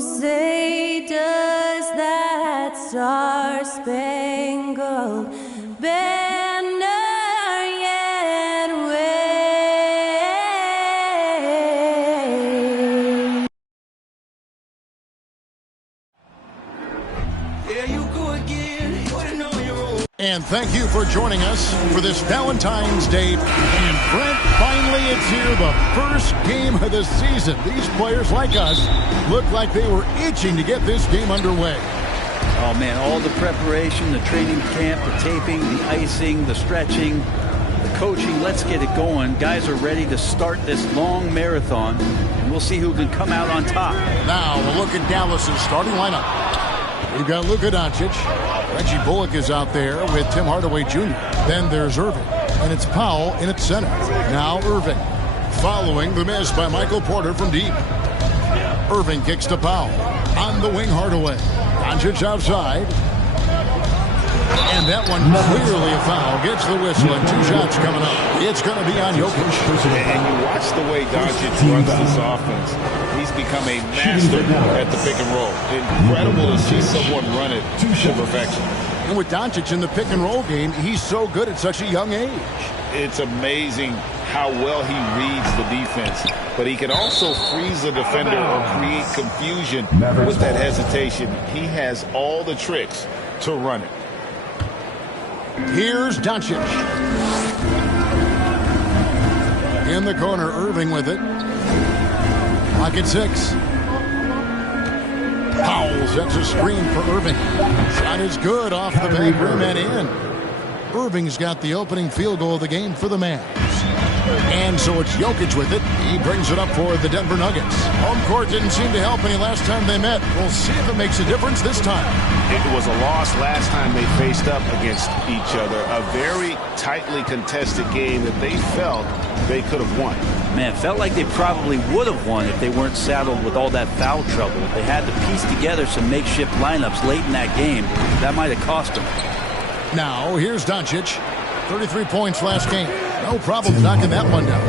say does that star-spangled banner yet wave? There you go again. You ought to know your own. And thank you for joining us for this Valentine's Day. And Brent, finally it's here, the first game of the season. These players, like us, look like they were itching to get this game underway. Oh, man, all the preparation, the training camp, the taping, the icing, the stretching, the coaching. Let's get it going. Guys are ready to start this long marathon, and we'll see who can come out on top. Now we'll look at Dallas's starting lineup. We've got Luka Doncic. Reggie Bullock is out there with Tim Hardaway Jr. Then there's Irving, and it's Powell in at center. Now Irving, following the miss by Michael Porter from deep. Irving kicks to Powell. On the wing, Hardaway. Doncic outside. And that one clearly a foul. Gets the whistle, and 2 shots coming up. It's going to be on Jokic. And you watch the way Doncic runs this offense. He's become a master at the pick and roll. Incredible to see someone run it to perfection. And with Doncic in the pick and roll game, he's so good at such a young age. It's amazing how well he reads the defense. But he can also freeze a defender or create confusion with that hesitation. He has all the tricks to run it. Here's Doncic. In the corner, Irving with it. Clock at 6. Powell sets a screen for Irving. Shot is good off the back rim and in. Irving's got the opening field goal of the game for the Mavs. And so it's Jokic with it. He brings it up for the Denver Nuggets. Home court didn't seem to help any last time they met. We'll see if it makes a difference this time. It was a loss last time they faced up against each other. A very tightly contested game that they felt they could have won. Man, felt like they probably would have won if they weren't saddled with all that foul trouble. They had to piece together some makeshift lineups late in that game. That might have cost them. Now, here's Doncic. 33 points last game. No problem knocking that one down.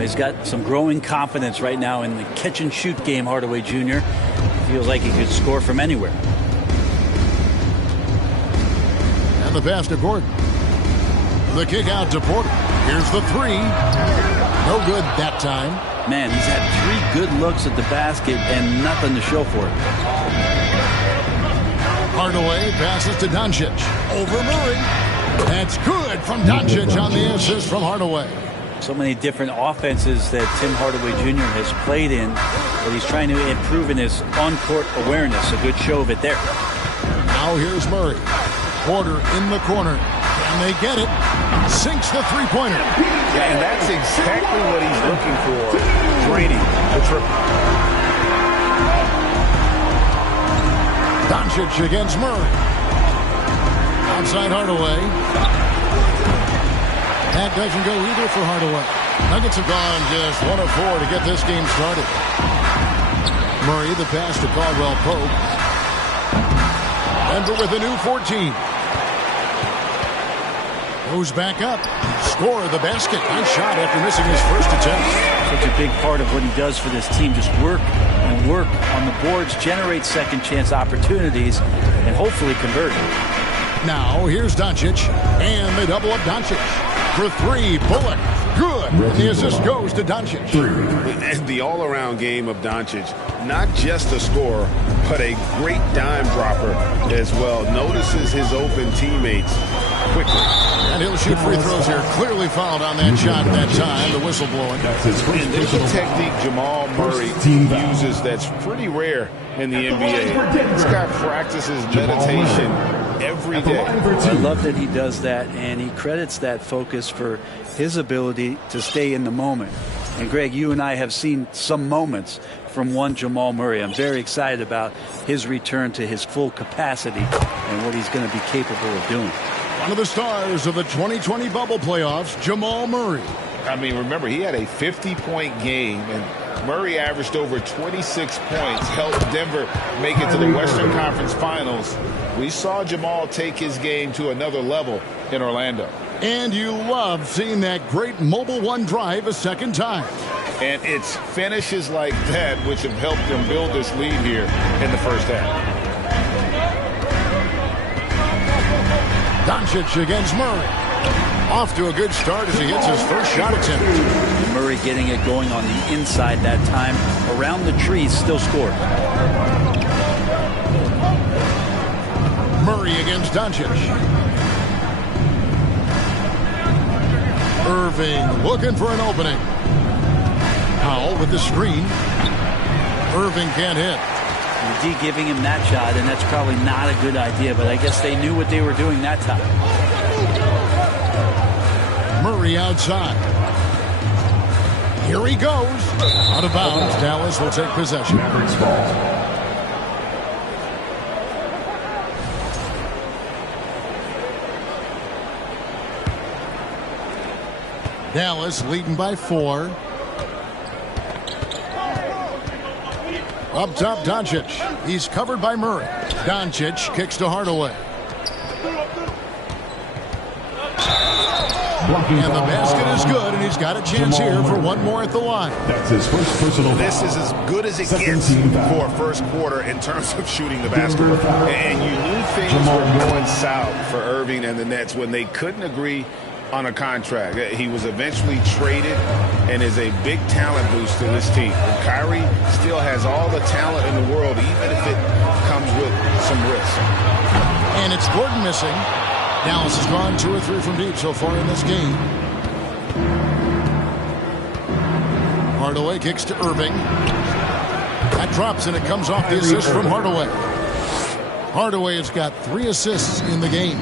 He's got some growing confidence right now in the catch-and-shoot game, Hardaway Jr. Feels like he could score from anywhere. And the pass to Gordon. The kick out to Porter. Here's the 3. No good that time. Man, he's had 3 good looks at the basket and nothing to show for it. Hardaway passes to Doncic. Over Murray. That's good from Doncic on the assist from Hardaway. So many different offenses that Tim Hardaway Jr. has played in, but he's trying to improve in his on-court awareness. A good show of it there. Now here's Murray. Porter in the corner. Can they get it? Sinks the three-pointer. Yeah, and that's exactly what he's looking for. Draining the triple. Doncic against Murray. Outside Hardaway. That doesn't go either for Hardaway. Nuggets have gone just 1 of 4 to get this game started. Murray, the pass to Caldwell Pope. Denver with a new 14. Goes back up. Score the basket. Nice shot after missing his first attempt. Such a big part of what he does for this team. Just work and work on the boards, generate second chance opportunities, and hopefully convert. Now here's Doncic, and they double up Doncic for 3. Bullock, good. And the assist goes to Doncic. And the all-around game of Doncic, not just a scorer, but a great dime dropper as well. Notices his open teammates quickly. And he'll shoot free throws here. Clearly fouled on that shot that time. The whistle blowing. And there's a technique Jamal Murray uses that's pretty rare in the NBA. This guy practices meditation every day. I love that he does that, and he credits that focus for his ability to stay in the moment. And Greg, you and I have seen some moments from one Jamal Murray. I'm very excited about his return to his full capacity and what he's going to be capable of doing. One of the stars of the 2020 bubble playoffs, Jamal Murray. I mean, remember, he had a 50-point game, and Murray averaged over 26 points, helped Denver make it to the Western Conference Finals. We saw Jamal take his game to another level in Orlando. And you love seeing that great Mobile One drive a second time. And it's finishes like that which have helped them build this lead here in the first half. Doncic against Murray. Off to a good start as he hits his first shot attempt. Murray getting it going on the inside that time. Around the trees, still scored. Murray against Doncic. Irving looking for an opening. Powell with the screen. Irving can't hit. D giving him that shot, and that's probably not a good idea, but I guess they knew what they were doing that time. Murray outside. Here he goes. Out of bounds. Dallas will take possession. Mavericks ball. Dallas leading by 4. Up top, Doncic. He's covered by Murray. Doncic kicks to Hardaway. And the basket is good, and he's got a chance here for one more at the line. That's his first personal foul. This is as good as it gets for a first quarter in terms of shooting the basketball. And you knew things were going south for Irving and the Nets when they couldn't agree on a contract. He was eventually traded and is a big talent boost to this team. And Kyrie still has all the talent in the world, even if it comes with some risk. And it's Gordon missing. Dallas has gone 2 or 3 from deep so far in this game. Hardaway kicks to Irving. That drops and it comes off the assist from Hardaway. Hardaway has got 3 assists in the game.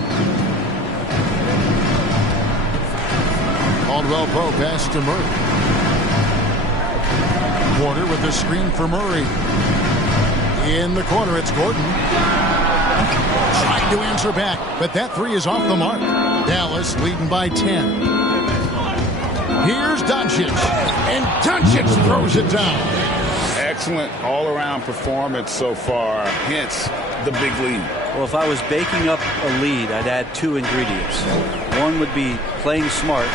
Caldwell Pope pass to Murray. Porter with the screen for Murray. In the corner, it's Gordon. Trying to answer back, but that 3 is off the mark. Dallas leading by 10. Here's Doncic, and Doncic throws it down. Excellent all-around performance so far, hence the big lead. Well, if I was baking up a lead, I'd add 2 ingredients. One would be playing smart.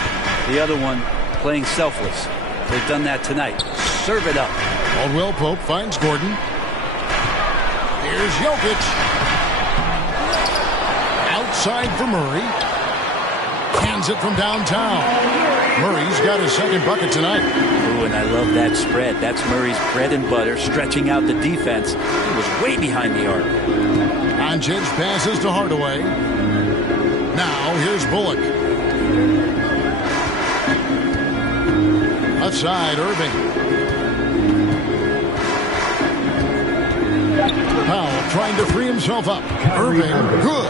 The other one, playing selfless. They've done that tonight. Serve it up. Caldwell Pope finds Gordon. Here's Jokic. Outside for Murray. Hands it from downtown. Murray's got his second bucket tonight. Ooh, and I love that spread. That's Murray's bread and butter, stretching out the defense. He was way behind the arc. Doncic passes to Hardaway. Now here's Bullock. Left side, Irving. Powell trying to free himself up. Irving, good.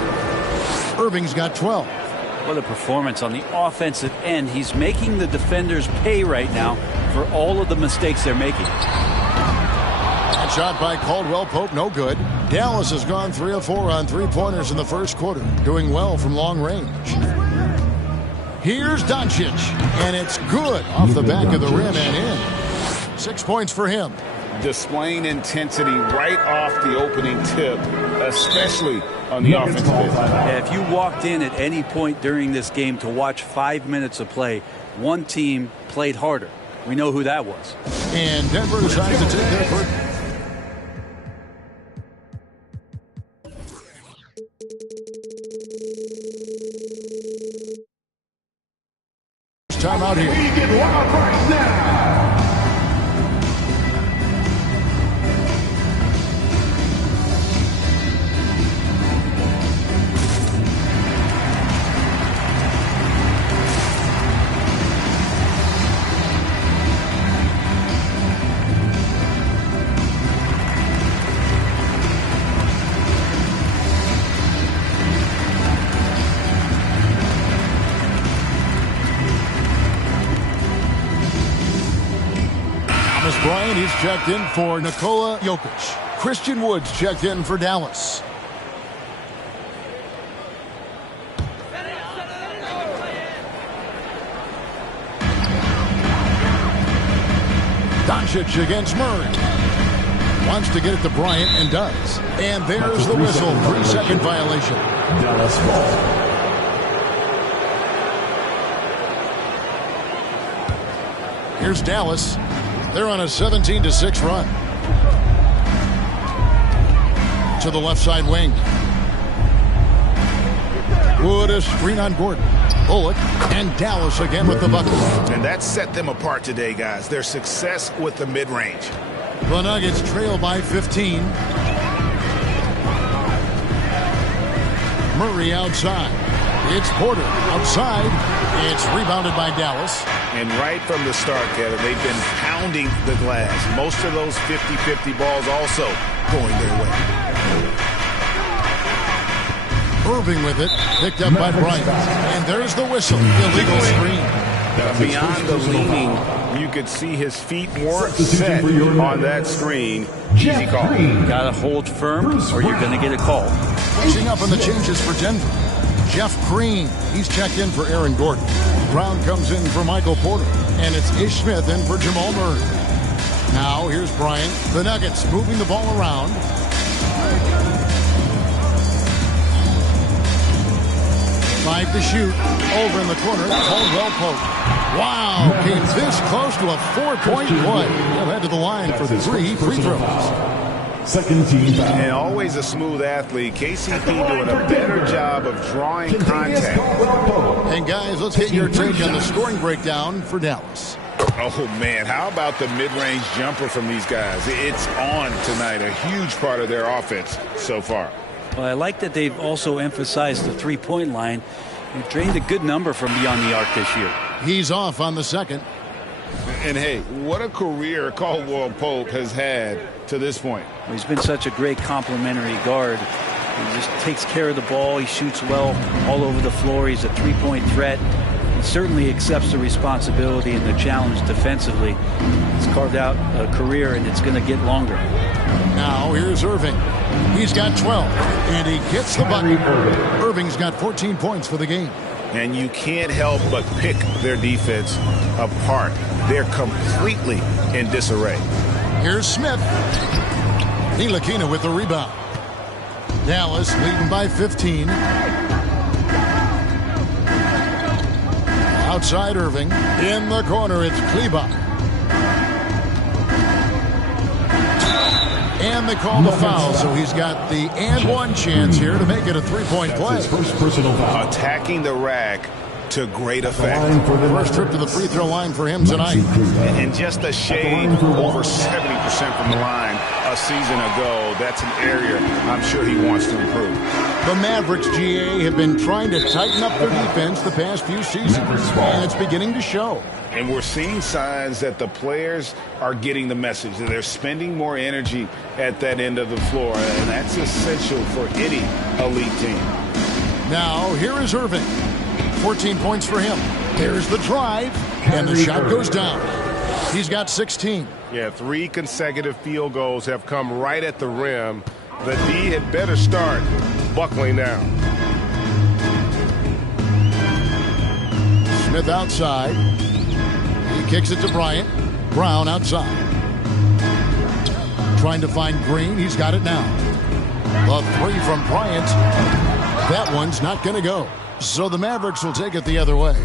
Irving's got 12. What a performance on the offensive end. He's making the defenders pay right now for all of the mistakes they're making. That shot by Caldwell Pope, no good. Dallas has gone 3 of 4 on 3-pointers in the first quarter, doing well from long range. Here's Doncic, and it's good off the back of the rim and in. 6 points for him. Displaying intensity right off the opening tip, especially on the offensive end. Yeah, if you walked in at any point during this game to watch 5 minutes of play, one team played harder. We know who that was. And Denver decides to take their first. Time out here. Bryant, he's checked in for Nikola Jokic. Christian Woods checked in for Dallas. Doncic against Murray. Wants to get it to Bryant and does. And there's the whistle. 3-second violation. Dallas ball. Here's Dallas. They're on a 17-6 run. To the left side wing. Wood a screen on Gordon. Bullock and Dallas again with the bucket. And that set them apart today, guys. Their success with the mid-range. The Nuggets trail by 15. Murray outside. It's Porter outside. It's rebounded by Dallas. And right from the start, Kevin, they've been pounding the glass. Most of those 50-50 balls also going their way. Irving with it, picked up by Bryant. And there's the whistle. Illegal screen. Beyond the leaning, you could see his feet weren't set on that screen. Easy call. Got to hold firm or you're going to get a call. Pushing up on the changes for Denver. Jeff Green, he's checked in for Aaron Gordon. Brown comes in for Michael Porter. And it's Ish Smith in for Jamal Murray. Now here's Bryant. The Nuggets moving the ball around. Five to shoot. Over in the corner. Caldwell Pope. Wow. Came this close to a 4-point play. He'll head to the line for 3 free throws. Second team foul. And always a smooth athlete. KCP doing a better job of drawing contact. And guys, let's get your take on the scoring breakdown for Dallas. Oh, man. How about the mid-range jumper from these guys? It's on tonight. A huge part of their offense so far. Well, I like that they've also emphasized the three-point line. They've drained a good number from beyond the arc this year. He's off on the second. And, hey, what a career Caldwell Pope has had to this point. Well, he's been such a great complementary guard. He just takes care of the ball. He shoots well all over the floor. He's a three-point threat. He certainly accepts the responsibility and the challenge defensively. He's carved out a career, and it's going to get longer. Now here's Irving. He's got 12, and he gets the bucket. Irving's got 14 points for the game. And you can't help but pick their defense apart. They're completely in disarray. Here's Smith. Ntilikina with the rebound. Dallas leading by 15. Outside Irving. In the corner, it's Kleber. And they call the foul, so he's got the and one chance here to make it a three-point play. His first personal foul. Attacking the rack to great effect. First trip to the free throw line for him tonight. And just a shade over 70% from the line a season ago. That's an area I'm sure he wants to improve. The Mavericks, GA, have been trying to tighten up their defense the past few seasons, and it's beginning to show. And we're seeing signs that the players are getting the message, that they're spending more energy at that end of the floor, and that's essential for any elite team. Now, here is Irving. 14 points for him. There's the drive, and the shot goes down. He's got 16. Yeah, 3 consecutive field goals have come right at the rim. The D had better start buckling down. Smith outside. He kicks it to Bryant. Brown outside. Trying to find Green. He's got it now. The three from Bryant. That one's not going to go. So the Mavericks will take it the other way.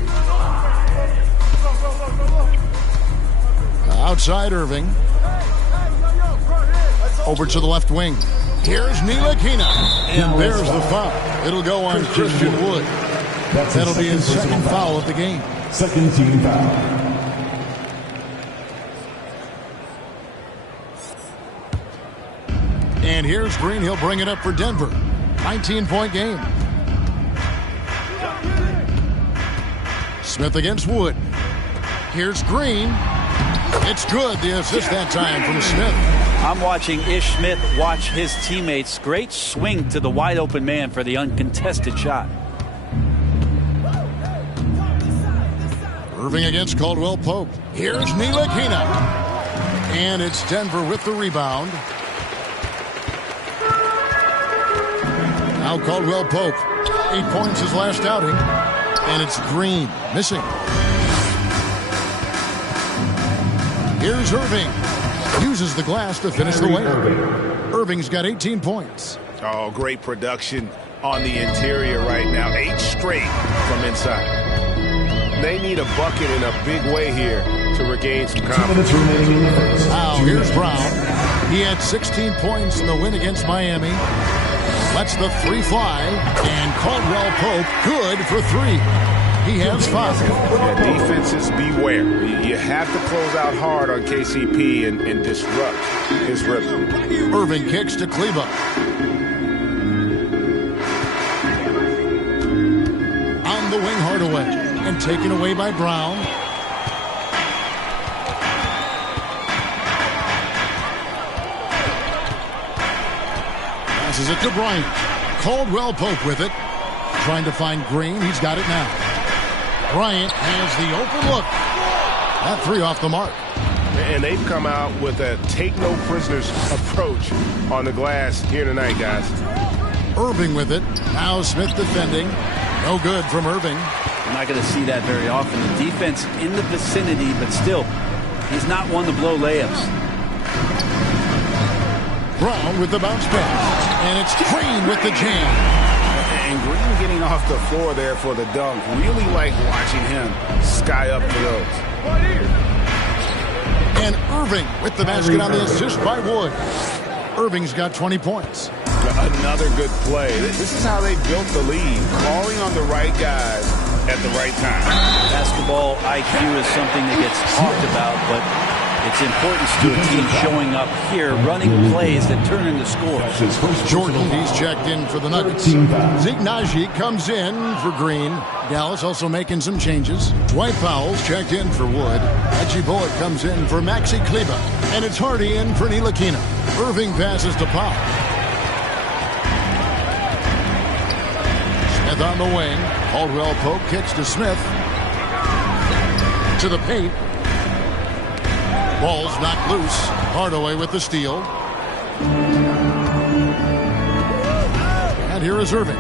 Outside Irving. Over to the left wing. Here's Ntilikina. And there's the foul. It'll go on Christian Wood. That'll be his second foul of the game. Second team foul. And here's Green. He'll bring it up for Denver. 19-point game. Smith against Wood. Here's Green. It's good. The assist that time from Smith. I'm watching Ish Smith watch his teammates. Great swing to the wide open man for the uncontested shot. Irving against Caldwell Pope. Here's Ntilikina. And it's Denver with the rebound. Now Caldwell Pope. 8 points his last outing. And it's Green missing. Here's Irving. Uses the glass to finish the layup. Irving's got 18 points. Oh, great production on the interior right now. 8 straight from inside. They need a bucket in a big way here to regain some 2 confidence. minutes remaining in the first. Now, here's Brown. He had 16 points in the win against Miami. Lets the three fly, and Caldwell Pope good for 3. He has 5. Yeah, defenses beware. You have to close out hard on KCP and disrupt his rhythm. Irving kicks to Kleba. On the wing, Hardaway, and taken away by Brown. Passes it to Bryant. Caldwell Pope with it. Trying to find Green. He's got it now. Bryant has the open look. That 3 off the mark. And they've come out with a take-no-prisoners approach on the glass here tonight, guys. Irving with it. Now Smith defending. No good from Irving. You're not going to see that very often. The defense in the vicinity, but still, he's not one to blow layups. Brown with the bounce pass. And it's Green with the jam. And Green getting off the floor there for the dunk. Really like watching him sky up for those. And Irving with the basket on the assist by Wood. Irving's got 20 points. Another good play. This is how they built the lead, calling on the right guys at the right time. Basketball IQ is something that gets talked about, but its importance to a team showing up here, running plays that turn into scores. Jordan, he's checked in for the Nuggets. Zeke Naji comes in for Green. Dallas also making some changes. Dwight Powell's checked in for Wood. Reggie Bullock comes in for Maxi Kleba. And it's Hardy in for Ntilikina. Irving passes to Powell. Smith on the wing. Caldwell Pope kicks to Smith. To the paint. Ball's knocked loose. Hardaway with the steal. And here is Irving.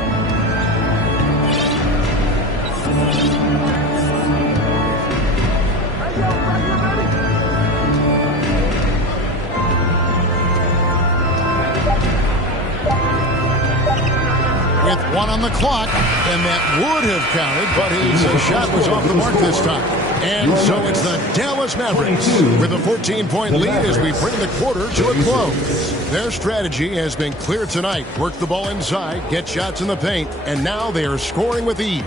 With 1 on the clock, and that would have counted, but his shot was off the mark this time. And so it's the Dallas Mavericks with a 14-point lead as we bring the quarter to a close. Their strategy has been clear tonight. Work the ball inside, get shots in the paint, and now they are scoring with ease.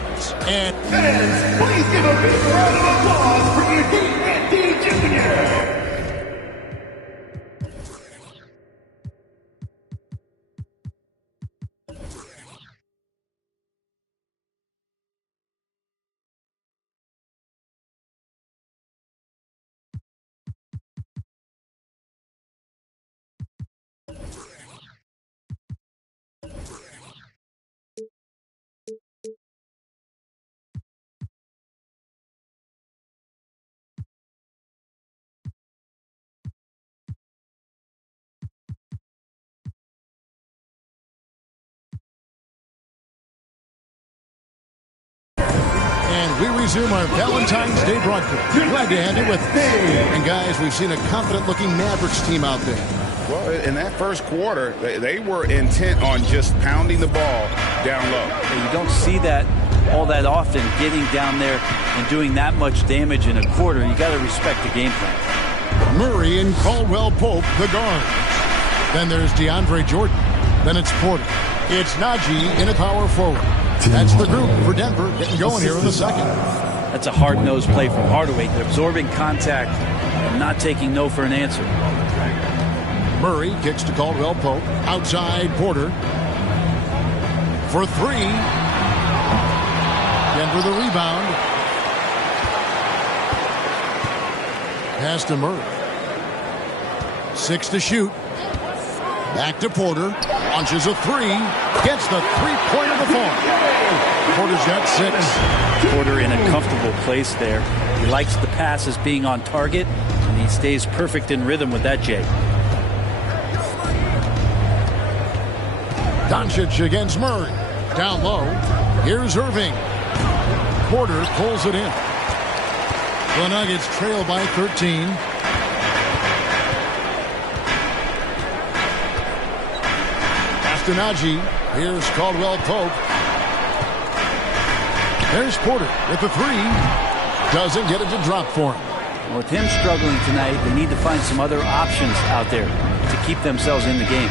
And Fans, please give a big round of applause for your D&D Jr. we resume our Valentine's Day broadcast. Glad to have you with us. And guys, we've seen a confident-looking Mavericks team out there. Well, in that first quarter, they were intent on just pounding the ball down low. You don't see that all that often, getting down there and doing that much damage in a quarter. You got to respect the game plan. Murray and Caldwell Pope, the guards. Then there's DeAndre Jordan. Then it's Porter. It's Najee in a power forward. That's the group for Denver getting going here in the second. That's a hard-nosed play from Hardaway, absorbing contact and not taking no for an answer. Murray kicks to Caldwell Pope. Outside Porter. For three. Denver the rebound. Pass to Murray. 6 to shoot. Back to Porter. Launches a three. Gets the three-pointer to fall. Porter's got 6. Porter in a comfortable place there. He likes the passes being on target, and he stays perfect in rhythm with that, Jay. Doncic against Murray. Down low. Here's Irving. Porter pulls it in. The Nuggets trail by 13. Najee. Here's Caldwell Pope. There's Porter with the three. Doesn't get it to drop for him. With him struggling tonight, they need to find some other options out there to keep themselves in the game.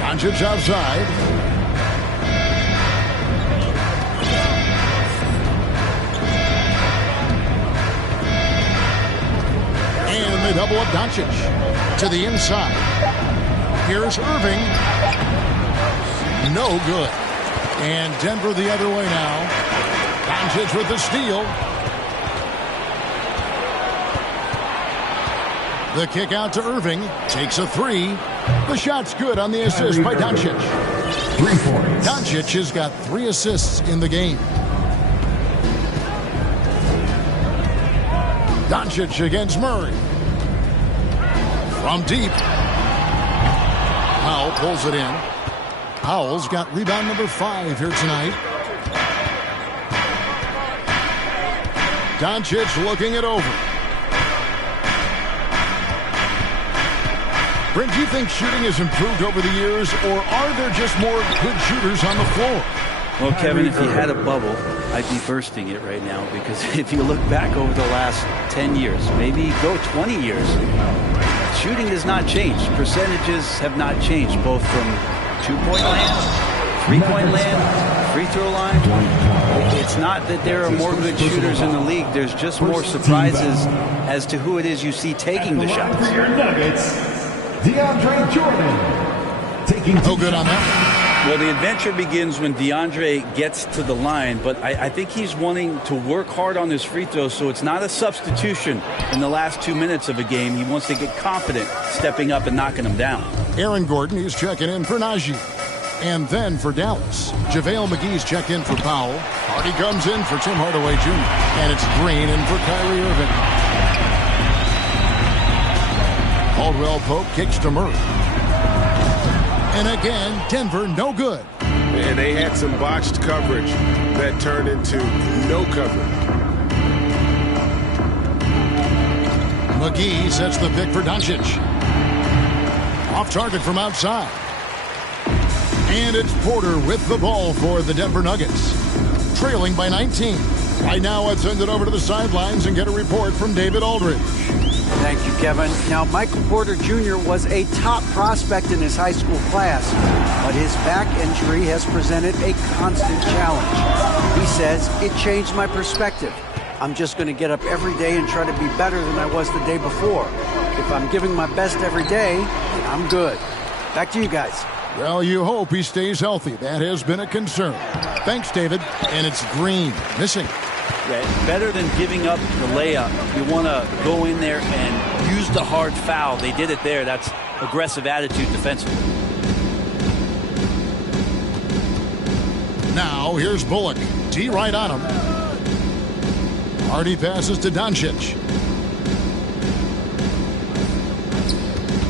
Doncic outside. And they double up Doncic to the inside. Here's Irving. No good. And Denver the other way now. Doncic with the steal. The kick out to Irving. Takes a three. The shot's good on the assist by Doncic. 3 points. Doncic has got 3 assists in the game. Doncic against Murray. From deep. Powell pulls it in. Powell's got rebound number 5 here tonight. Doncic looking it over. Brent, do you think shooting has improved over the years, or are there just more good shooters on the floor? Well, Kevin, if you had a bubble, I'd be bursting it right now, because if you look back over the last 10 years, maybe go 20 years, shooting has not changed. Percentages have not changed, both from two-point land, three-point land, free throw line. It's not that there are more good shooters in the league. There's just more surprises as to who it is you see taking the shots. For your Nuggets, DeAndre Jordan. Taking No good on that. Well, the adventure begins when DeAndre gets to the line, but I think he's wanting to work hard on his free throws, so it's not a substitution in the last 2 minutes of a game. He wants to get confident stepping up and knocking them down. Aaron Gordon, he's checking in for Najee. And then for Dallas, JaVale McGee's checked in for Powell. Hardy comes in for Tim Hardaway Jr. And it's Green in for Kyrie Irving. Caldwell Pope kicks to Murray. And again, Denver no good. And they had some botched coverage that turned into no coverage. McGee sets the pick for Doncic. Off target from outside. And it's Porter with the ball for the Denver Nuggets. Trailing by 19. Right now, let's send it over to the sidelines and get a report from David Aldridge. Thank you, Kevin. Now, Michael Porter Jr. was a top prospect in his high school class, but his back injury has presented a constant challenge. He says, it changed my perspective. I'm just going to get up every day and try to be better than I was the day before. If I'm giving my best every day, then I'm good. Back to you guys. Well, you hope he stays healthy. That has been a concern. Thanks, David. And it's Green missing. Yeah, better than giving up the layup. You want to go in there and use the hard foul. They did it there. That's aggressive attitude defensively. Now, here's Bullock. T right on him. Hardy passes to Doncic.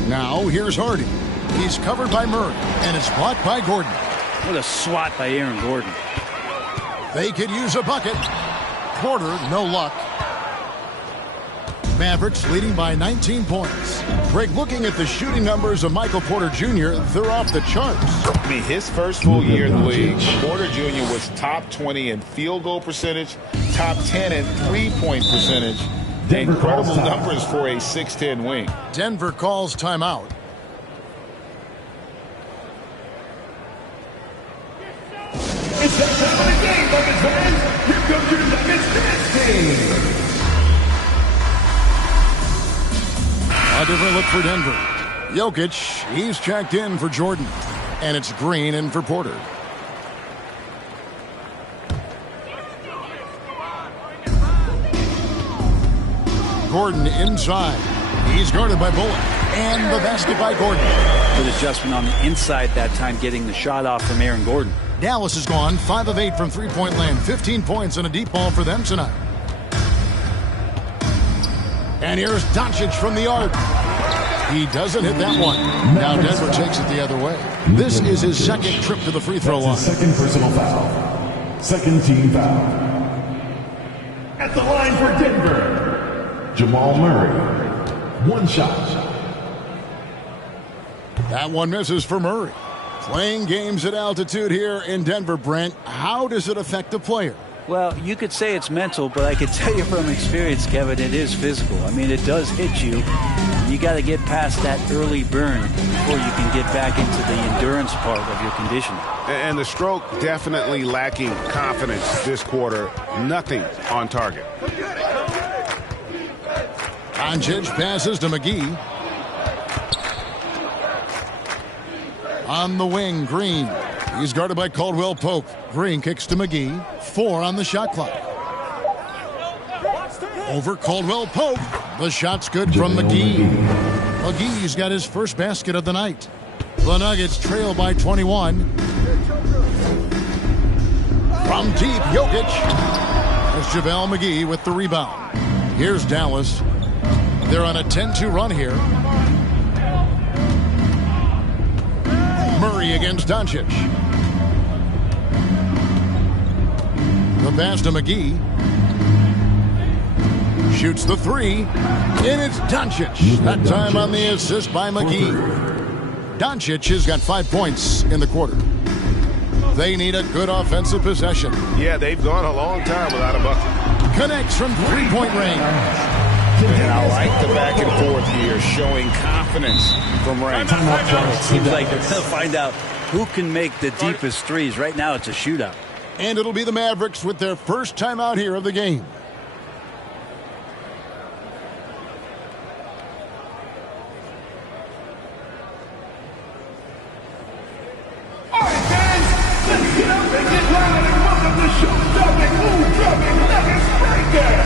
Now, here's Hardy. He's covered by Murray, and it's blocked by Gordon. What a swat by Aaron Gordon. They could use a bucket. Porter, no luck. Mavericks leading by 19 points. Greg, looking at the shooting numbers of Michael Porter Jr., they're off the charts. I mean, his first full year in the league, Porter Jr. was top 20 in field goal percentage, top 10 in three-point percentage. Incredible numbers for a 6'10 wing. Denver calls timeout. It's that time of the game, Nuggets fans. Here comes your Nuggets dance team. A different look for Denver. Jokic, he's checked in for Jordan. And it's Green in for Porter. Gordon inside. He's guarded by Bullock. And the basket by Gordon. Good adjustment on the inside that time, getting the shot off from Aaron Gordon. Dallas has gone 5 of 8 from three-point land. 15 points and a deep ball for them tonight. And here's Doncic from the arc. He doesn't hit that one. Now Denver takes it the other way. This is his second trip to the free throw line. Second personal foul. Second team foul. At the line for Denver, Jamal Murray. One shot. That one misses for Murray. Playing games at altitude here in Denver, Brent, how does it affect the player? Well, you could say it's mental, but I could tell you from experience, Kevin, it is physical. I mean, it does hit you. You got to get past that early burn before you can get back into the endurance part of your conditioning. And the stroke definitely lacking confidence this quarter. Nothing on target. Doncic passes to McGee. On the wing, Green. He's guarded by Caldwell Pope. Green kicks to McGee. 4 on the shot clock. Over Caldwell Pope. The shot's good from McGee. McGee's got his first basket of the night. The Nuggets trail by 21. From deep, Jokic. There's JaVale McGee with the rebound. Here's Dallas. They're on a 10-2 run here. Murray against Doncic. The pass to McGee. Shoots the 3. And it's Doncic. That time on the assist by McGee. Doncic has got 5 points in the quarter. They need a good offensive possession. Yeah, they've gone a long time without a bucket. Connects from three-point range. And I like the back and forth here, showing confidence from range. It seems like they're going to find out who can make the deepest threes. Right now, it's a shootout. And it'll be the Mavericks with their first time out here of the game. All right, guys, let's get up and get loud and welcome the show-stopping, move-dropping Nuggets breaker.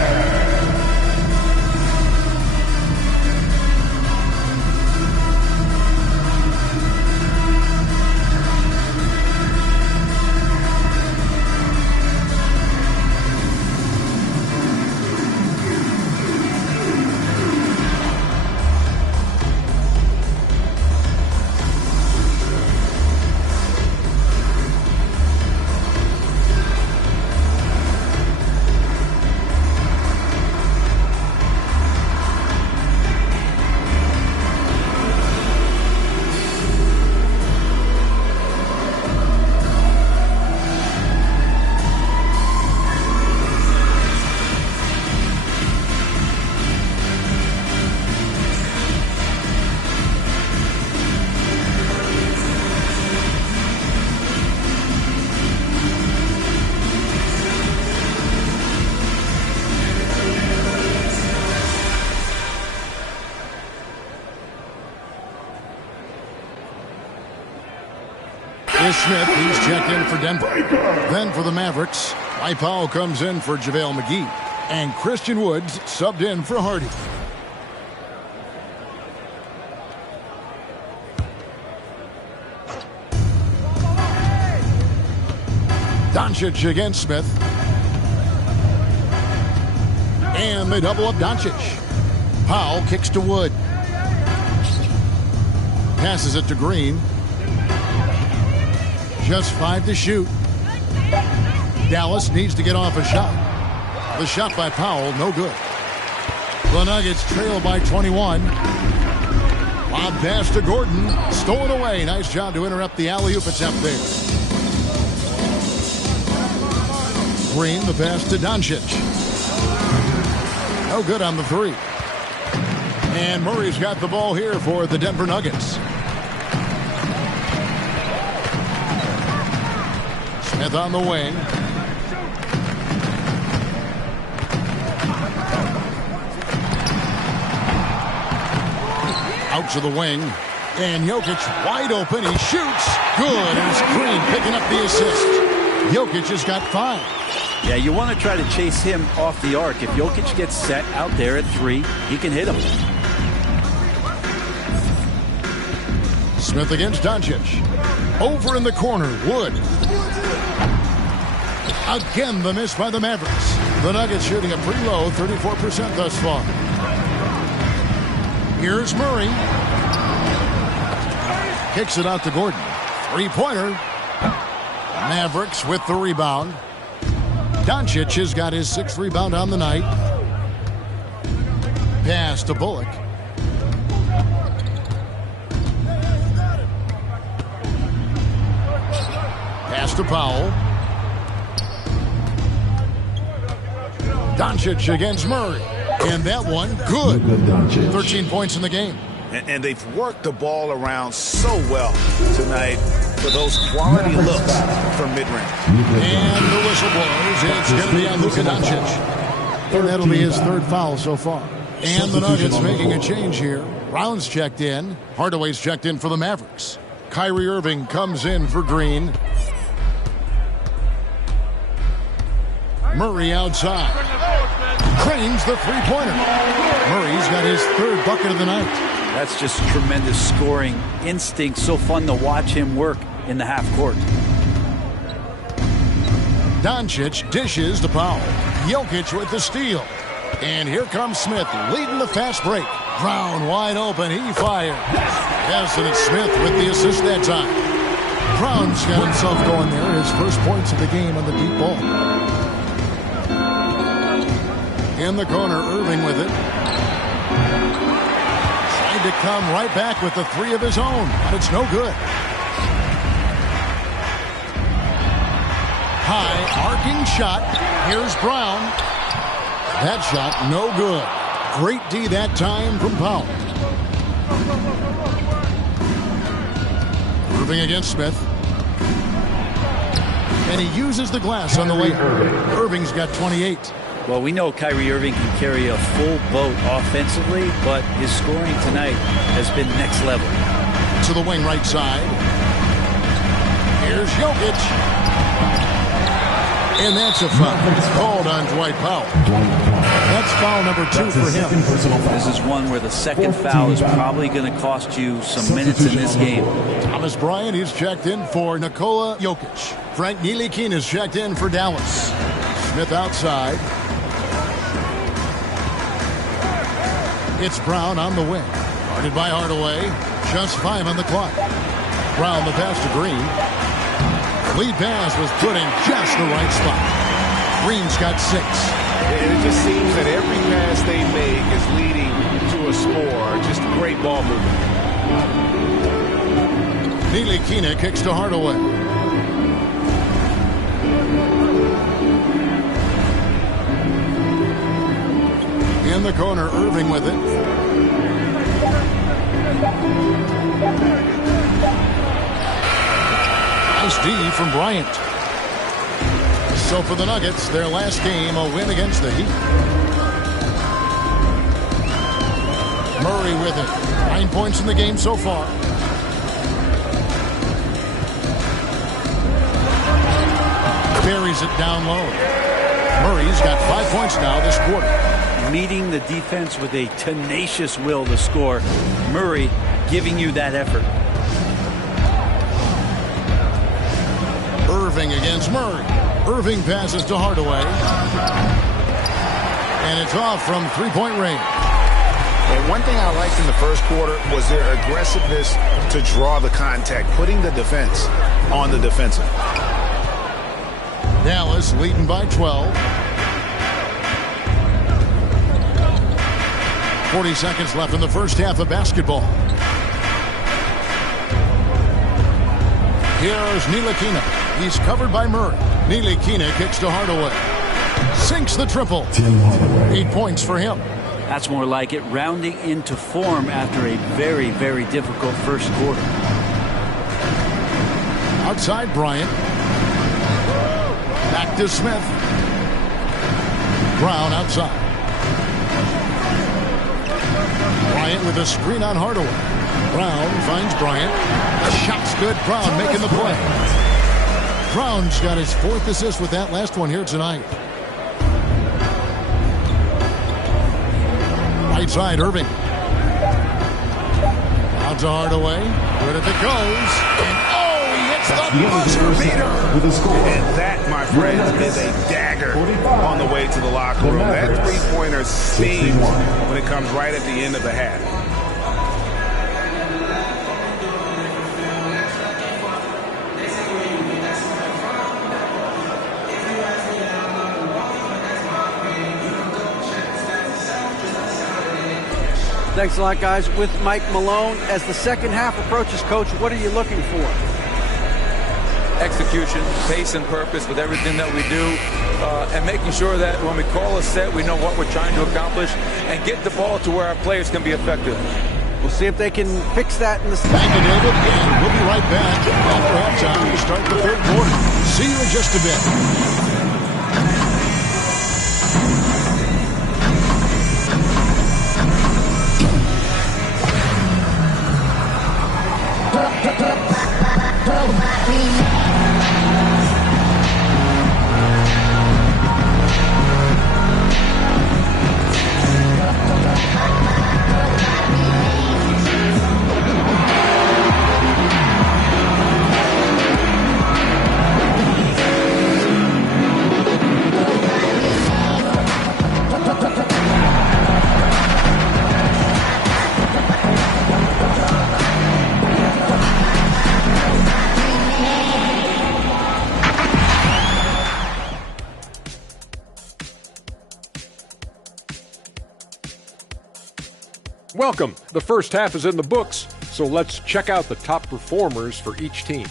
Smith, he's checked in for Denver. Then for the Mavericks, Mike Powell comes in for JaVale McGee. And Christian Woods subbed in for Hardy. Doncic against Smith. And they double up Doncic. Powell kicks to Wood. Passes it to Green. Just 5 to shoot. Dallas needs to get off a shot. The shot by Powell, no good. The Nuggets trail by 21. Lob pass to Gordon. Stolen away. Nice job to interrupt the alley-oop attempt there. Green, the pass to Doncic. No good on the 3. And Murray's got the ball here for the Denver Nuggets. Smith on the wing. Out to the wing. And Jokic wide open. He shoots. Good. And it's Green picking up the assist. Jokic has got 5. Yeah, you want to try to chase him off the arc. If Jokic gets set out there at 3, he can hit him. Smith against Doncic. Over in the corner, Wood. Again, the miss by the Mavericks. The Nuggets shooting a pretty low 34% thus far. Here's Murray. Kicks it out to Gordon. 3-pointer. Mavericks with the rebound. Doncic has got his 6th rebound on the night. Pass to Bullock. Pass to Powell. Doncic against Murray. And that one, good. 13 points in the game. And they've worked the ball around so well tonight for those quality looks from mid-range. And the whistle blows. It's going to be on Luka Doncic. And that'll be his third foul so far. And the Nuggets making a change here. Brown's checked in. Hardaway's checked in for the Mavericks. Kyrie Irving comes in for Green. Murray outside. Cranes the three-pointer. Murray's got his third bucket of the night. That's just tremendous scoring instinct. So fun to watch him work in the half court. Doncic dishes to Powell. Jokic with the steal. And here comes Smith leading the fast break. Brown wide open. He fired. Yes, and it's Smith with the assist that time. Brown's got himself going there. His first points of the game on the deep ball. In the corner, Irving with it. Tried to come right back with the three of his own, but it's no good. High arcing shot. Here's Brown. That shot no good. Great D that time from Powell. Irving against Smith. And he uses the glass on the way. Irving's got 28. Well, we know Kyrie Irving can carry a full boat offensively, but his scoring tonight has been next level. To the wing right side. Here's Jokic. And that's a foul called on Dwight Powell. That's foul number 2 for him. This is one where the second foul is probably going to cost you some minutes in this game. Thomas Bryant is checked in for Nikola Jokic. Frank Ntilikina is checked in for Dallas. Smith outside. It's Brown on the wing. Guarded by Hardaway. Just 5 on the clock. Brown the pass to Green. Lead pass was put in just the right spot. Green's got 6. And it just seems that every pass they make is leading to a score. Just great ball movement. Ntilikina kicks to Hardaway. In the corner, Irving with it. Nice D from Bryant. So for the Nuggets, their last game, a win against the Heat. Murray with it. 9 points in the game so far. Buries it down low. Murray's got 5 points now this quarter. Meeting the defense with a tenacious will to score. Murray giving you that effort. Irving against Murray. Irving passes to Hardaway. And it's off from three-point range. And one thing I liked in the first quarter was their aggressiveness to draw the contact, putting the defense on the defensive. Dallas leading by 12. 40 seconds left in the first half of basketball. Here's Ntilikina. He's covered by Murray. Ntilikina kicks to Hardaway. Sinks the triple. 8 points for him. That's more like it, rounding into form after a very, very difficult first quarter. Outside Bryant. Back to Smith. Brown outside. Bryant with a screen on Hardaway. Brown finds Bryant. The shot's good. Brown making the play. Brown's got his 4th assist with that last one here tonight. Right side, Irving. Out to Hardaway. Good if it goes. And he hits the buzzer beater. And that, my friends, is a dagger on the way to the locker room. That three-pointer stings when it comes right at the end of the half. Thanks a lot, guys. With Mike Malone, as the second half approaches, Coach, what are you looking for? execution, pace and purpose with everything that we do, and making sure that when we call a set, we know what we're trying to accomplish and get the ball to where our players can be effective. We'll see if they can fix that in the Thank you, David, and we'll be right back after halftime to start the third quarter. See you in just a bit. Welcome. The first half is in the books, so let's check out the top performers for each team.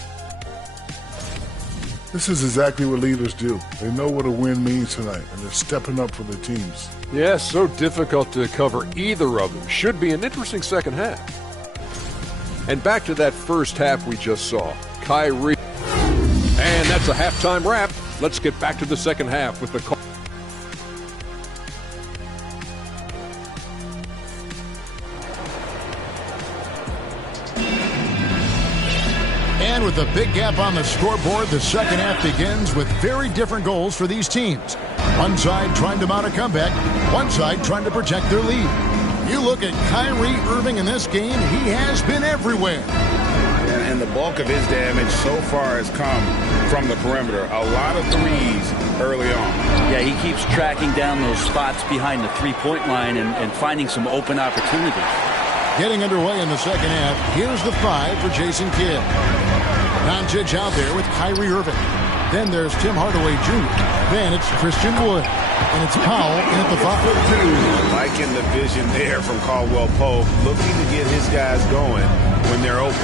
This is exactly what leaders do. They know what a win means tonight, and they're stepping up for their teams. Yes, so difficult to cover either of them. Should be an interesting second half. And back to that first half we just saw. Kyrie. And that's a halftime wrap. Let's get back to the second half with the call. And with a big gap on the scoreboard, the second half begins with very different goals for these teams. One side trying to mount a comeback, one side trying to protect their lead. You look at Kyrie Irving in this game, he has been everywhere. And the bulk of his damage so far has come from the perimeter. A lot of threes early on. Yeah, he keeps tracking down those spots behind the three-point line and finding some open opportunities. Getting underway in the second half, here's the 5 for Jason Kidd. Doncic out there with Kyrie Irving. Then there's Tim Hardaway Jr. Then it's Christian Wood. And it's Powell in at the 5. Liking the vision there from Caldwell Pope, looking to get his guys going when they're open.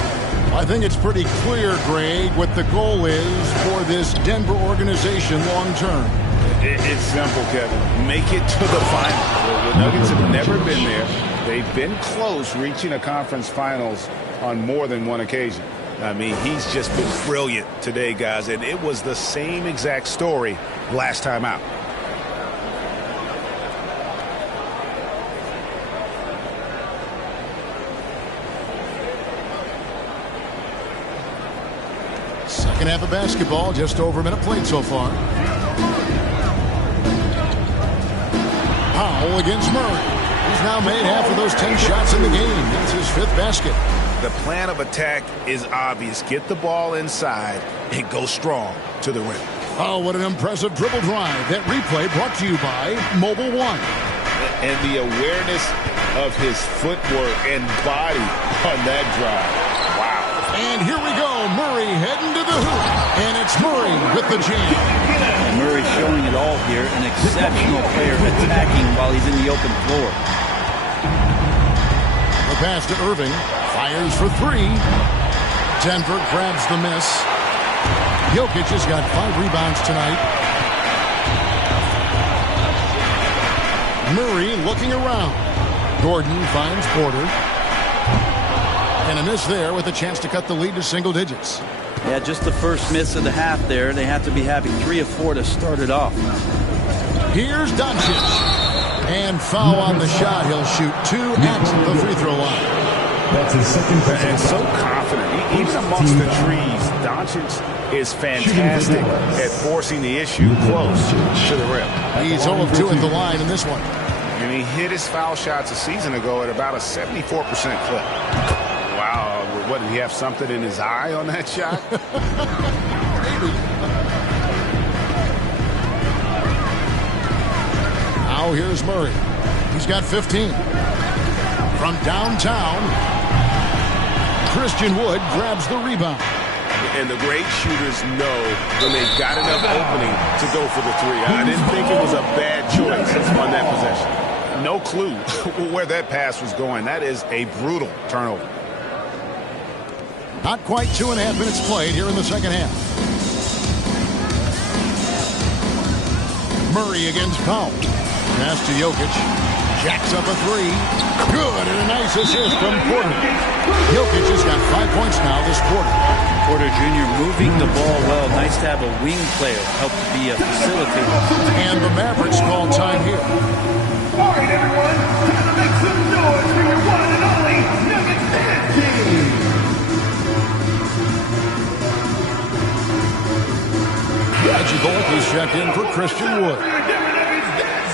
I think it's pretty clear, Greg, what the goal is for this Denver organization long term. It's simple, Kevin. Make it to the final. The Nuggets have never been there. They've been close reaching a conference finals on more than one occasion. I mean, he's just been brilliant today, guys, and it was the same exact story last time out. Second half of basketball, just over a minute played so far. Powell against Murray. He's now made half of those 10 shots in the game. That's his 5th basket. The plan of attack is obvious. Get the ball inside and go strong to the rim. Oh, what an impressive dribble drive. That replay brought to you by Mobile One. And the awareness of his footwork and body on that drive. Wow. And here we go. Murray heading to the hoop. And it's Murray with the jam. Murray showing it all here. An exceptional player attacking while he's in the open floor. The pass to Irving. Fires for 3. Denver grabs the miss. Jokic has got 5 rebounds tonight. Murray looking around. Gordon finds Porter. And a miss there with a chance to cut the lead to single digits. Yeah, just the first miss of the half there. They have to be having 3 of 4 to start it off. Here's Doncic. And foul on the shot. He'll shoot 2 at the free throw line. That's his second foul. And so confident. Even amongst the trees, Doncic is fantastic at forcing the issue close to the rim. He's 0 of 2 at the line in this one. And he hit his foul shots a season ago at about a 74% clip. Wow. What, did he have something in his eye on that shot? Maybe. Now here's Murray. He's got 15. From downtown, Christian Wood grabs the rebound. And the great shooters know when they've got enough opening to go for the 3. I didn't think it was a bad choice on that possession. No clue where that pass was going. That is a brutal turnover. Not quite 2.5 minutes played here in the second half. Murray against Powell. Pass to Jokic. Jacks up a three. Good, and a nice assist from Porter. Jokic has got 5 points now this quarter. Porter Jr. moving the ball well. Nice to have a wing player help be a facilitator. And the Mavericks call time here. All right, everyone. Time to make some noise for your one and only Nuggets dance team. Reggie Bullock is checked in for Christian Wood.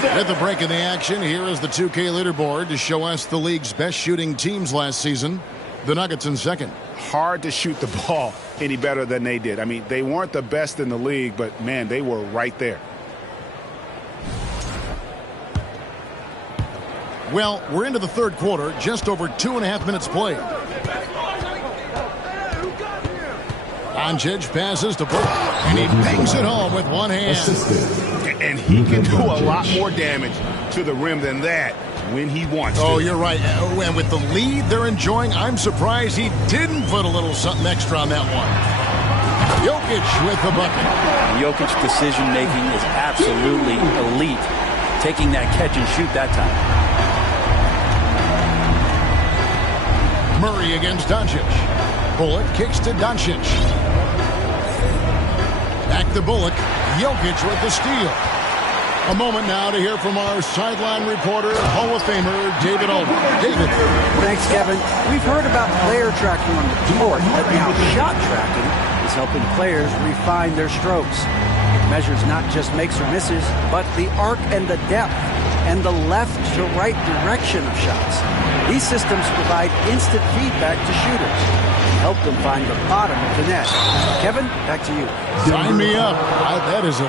At the break in the action, here is the 2K leaderboard to show us the league's best shooting teams last season. The Nuggets in second. Hard to shoot the ball any better than they did. I mean, they weren't the best in the league, but, man, they were right there. Well, we're into the third quarter, just over 2.5 minutes played. Doncic passes to Bullock, and he bangs it home with one hand. And he can do a lot more damage to the rim than that when he wants to. Oh, you're right. And with the lead they're enjoying, I'm surprised he didn't put a little something extra on that one. Jokic with the bucket. Jokic's decision-making is absolutely elite. Taking that catch and shoot that time. Murray against Doncic. Bullock kicks to Doncic. Back to Bullock. Jokic with the steal. A moment now to hear from our sideline reporter, Hall of Famer David Aldridge. David. Thanks, Kevin. We've heard about player tracking on the court, but now shot tracking is helping players refine their strokes. It measures not just makes or misses, but the arc and the depth and the left to right direction of shots. These systems provide instant feedback to shooters and help them find the bottom of the net. Kevin, back to you. Sign me up. That is a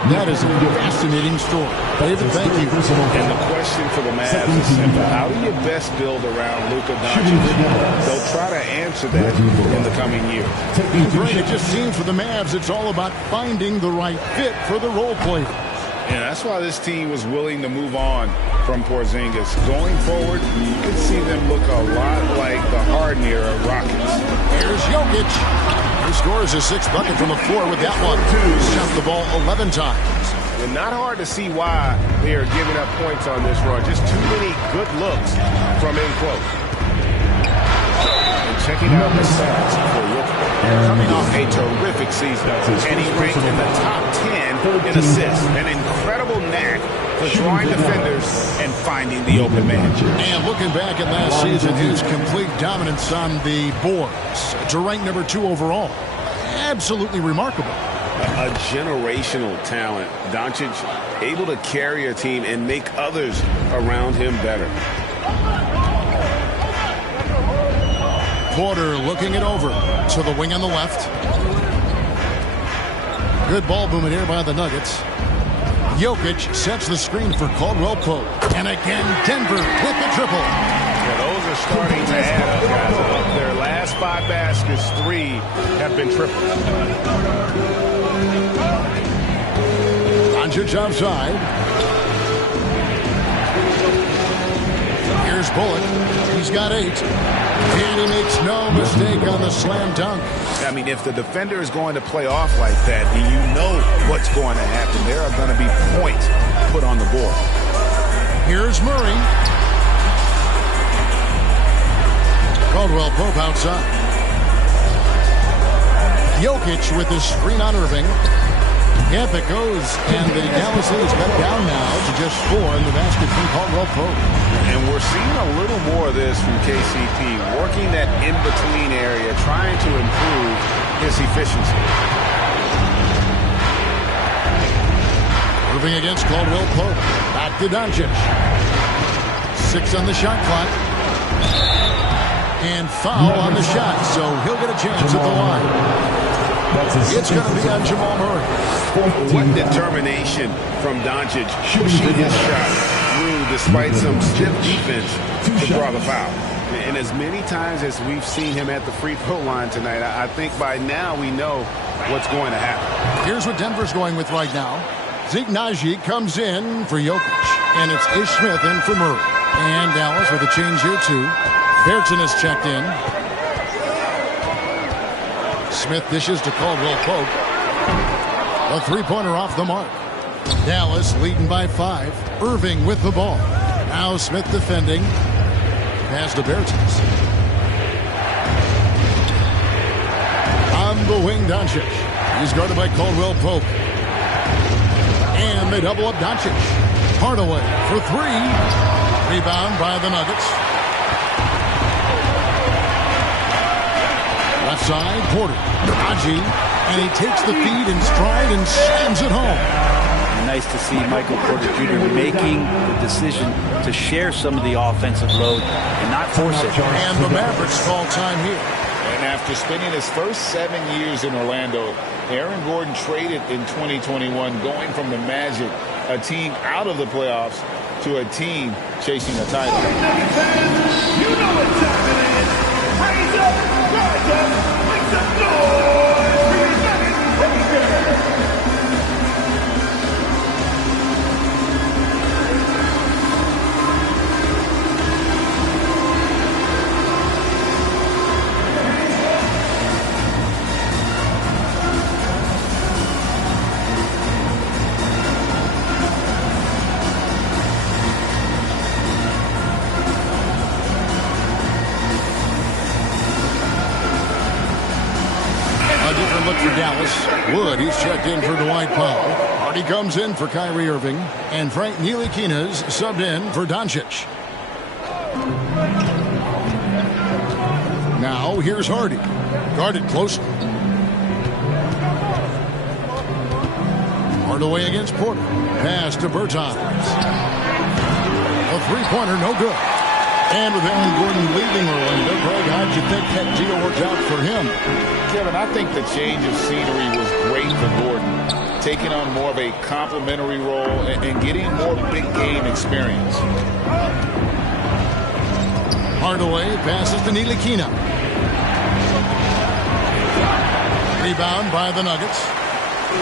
fascinating story. David, thank you. And the question for the Mavs is simple. How do you best build around Luka Doncic? They'll try to answer that in the coming year. Great. It just seems for the Mavs it's all about finding the right fit for the role player. Yeah, that's why this team was willing to move on from Porzingis. Going forward, you can see them look a lot like the Harden-era Rockets. Here's Jokic. He scores his 6th bucket from the floor with that one. Shot the ball 11 times. And not hard to see why they are giving up points on this run. Just too many good looks from in close. And checking out the stats for Jokic. Coming off a terrific season, and he ranked in the top 10 in assists. An incredible knack for drawing defenders and finding the open man. And looking back at last season, his complete dominance on the boards to rank number 2 overall. Absolutely remarkable. A generational talent. Doncic able to carry a team and make others around him better. Porter looking it over to the wing on the left. Good ball movement here by the Nuggets. Jokic sets the screen for Caldwell Pope. And again, Denver with the triple. Yeah, those are starting to add up, guys. Their last 5 baskets, 3 have been triples. Doncic outside. Here's Bullock. He's got 8. And he makes no mistake on the slam dunk. I mean, if the defender is going to play off like that, then you know what's going to happen. There are going to be points put on the board. Here's Murray. Caldwell Pope outside. Jokic with the screen on Irving. Yep, it goes, and the Dallas is cut down now to just 4 in the basket from Caldwell Pope. And we're seeing a little more of this from KCP, working that in-between area, trying to improve his efficiency. Moving against Caldwell Pope. Back to Doncic. 6 on the shot clock. And foul on the shot, so he'll get a chance at the line. It's going to be on Jamal Murray. What determination from Doncic pushing his shot through despite some stiff defense to draw the foul. And as many times as we've seen him at the free throw line tonight, I think by now we know what's going to happen. Here's what Denver's going with right now. Zeke Naji comes in for Jokic, and it's Ish Smith in for Murray. And Dallas with a change here too. Berton is checked in. Smith dishes to Caldwell Pope. A 3-pointer off the mark. Dallas leading by 5. Irving with the ball. Now Smith defending. Pass to Bertens. On the wing, Doncic. He's guarded by Caldwell Pope. And they double up Doncic. Hardaway for 3. Rebound by the Nuggets. Left side, Porter. Haji. And he takes the feed in stride and slams it home. Nice to see Michael Porter Jr. making the decision to share some of the offensive load and not force it. And the Mavericks call time here. And after spending his first 7 years in Orlando, Aaron Gordon traded in 2021, going from the Magic, a team out of the playoffs, to a team chasing a title. You know what time it is. Raise up, rise up, make some noise for your Nuggets Lakers. Look for Dallas. Wood, he's checked in for Dwight Powell. Hardy comes in for Kyrie Irving. And Frank Ntilikina's subbed in for Doncic. Now here's Hardy. Guarded closely. Hardaway against Porter. Pass to Bertans. A three-pointer, no good. And with Aaron Gordon leaving Orlando, Greg, how'd you think that deal worked out for him? Kevin, I think the change of scenery was great for Gordon, taking on more of a complimentary role and getting more big game experience. Hardaway passes to Ntilikina. Rebound by the Nuggets.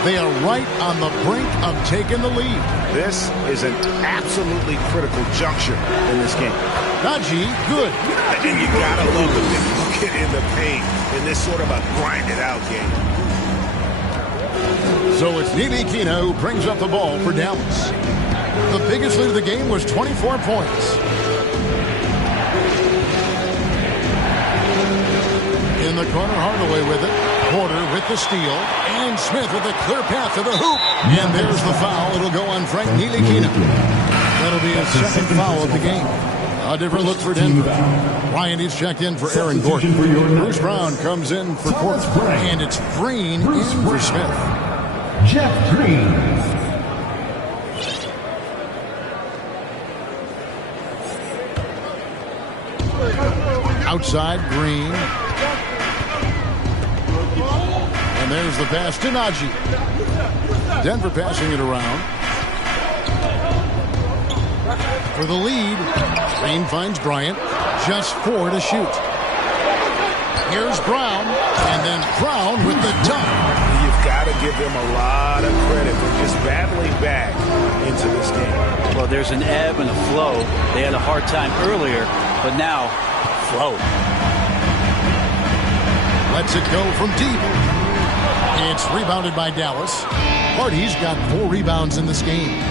They are right on the brink of taking the lead. This is an absolutely critical juncture in this game. Haji, good. And you gotta love the bucket in the paint in this sort of a grind-it-out game. So it's Ntilikina who brings up the ball for Dallas. The biggest lead of the game was 24 points. In the corner, Hardaway with it. Porter with the steal. And Smith with a clear path to the hoop. And there's the foul. It'll go on Frank Ntilikina. That'll be his second foul of the game. A different look for Denver. Ryan, he's checked in for Aaron Gordon. Bruce Brown comes in for Porter. And it's Green in for Smith. Jeff Green. Outside, Green. And there's the pass to Najee. Denver passing it around. For the lead, Green finds Bryant. Just 4 to shoot. Here's Brown. And then Brown with the dunk. You've got to give them a lot of credit for just battling back into this game. Well, there's an ebb and a flow. They had a hard time earlier, but now, flow. Lets it go from deep. It's rebounded by Dallas. Hardy's got 4 rebounds in this game.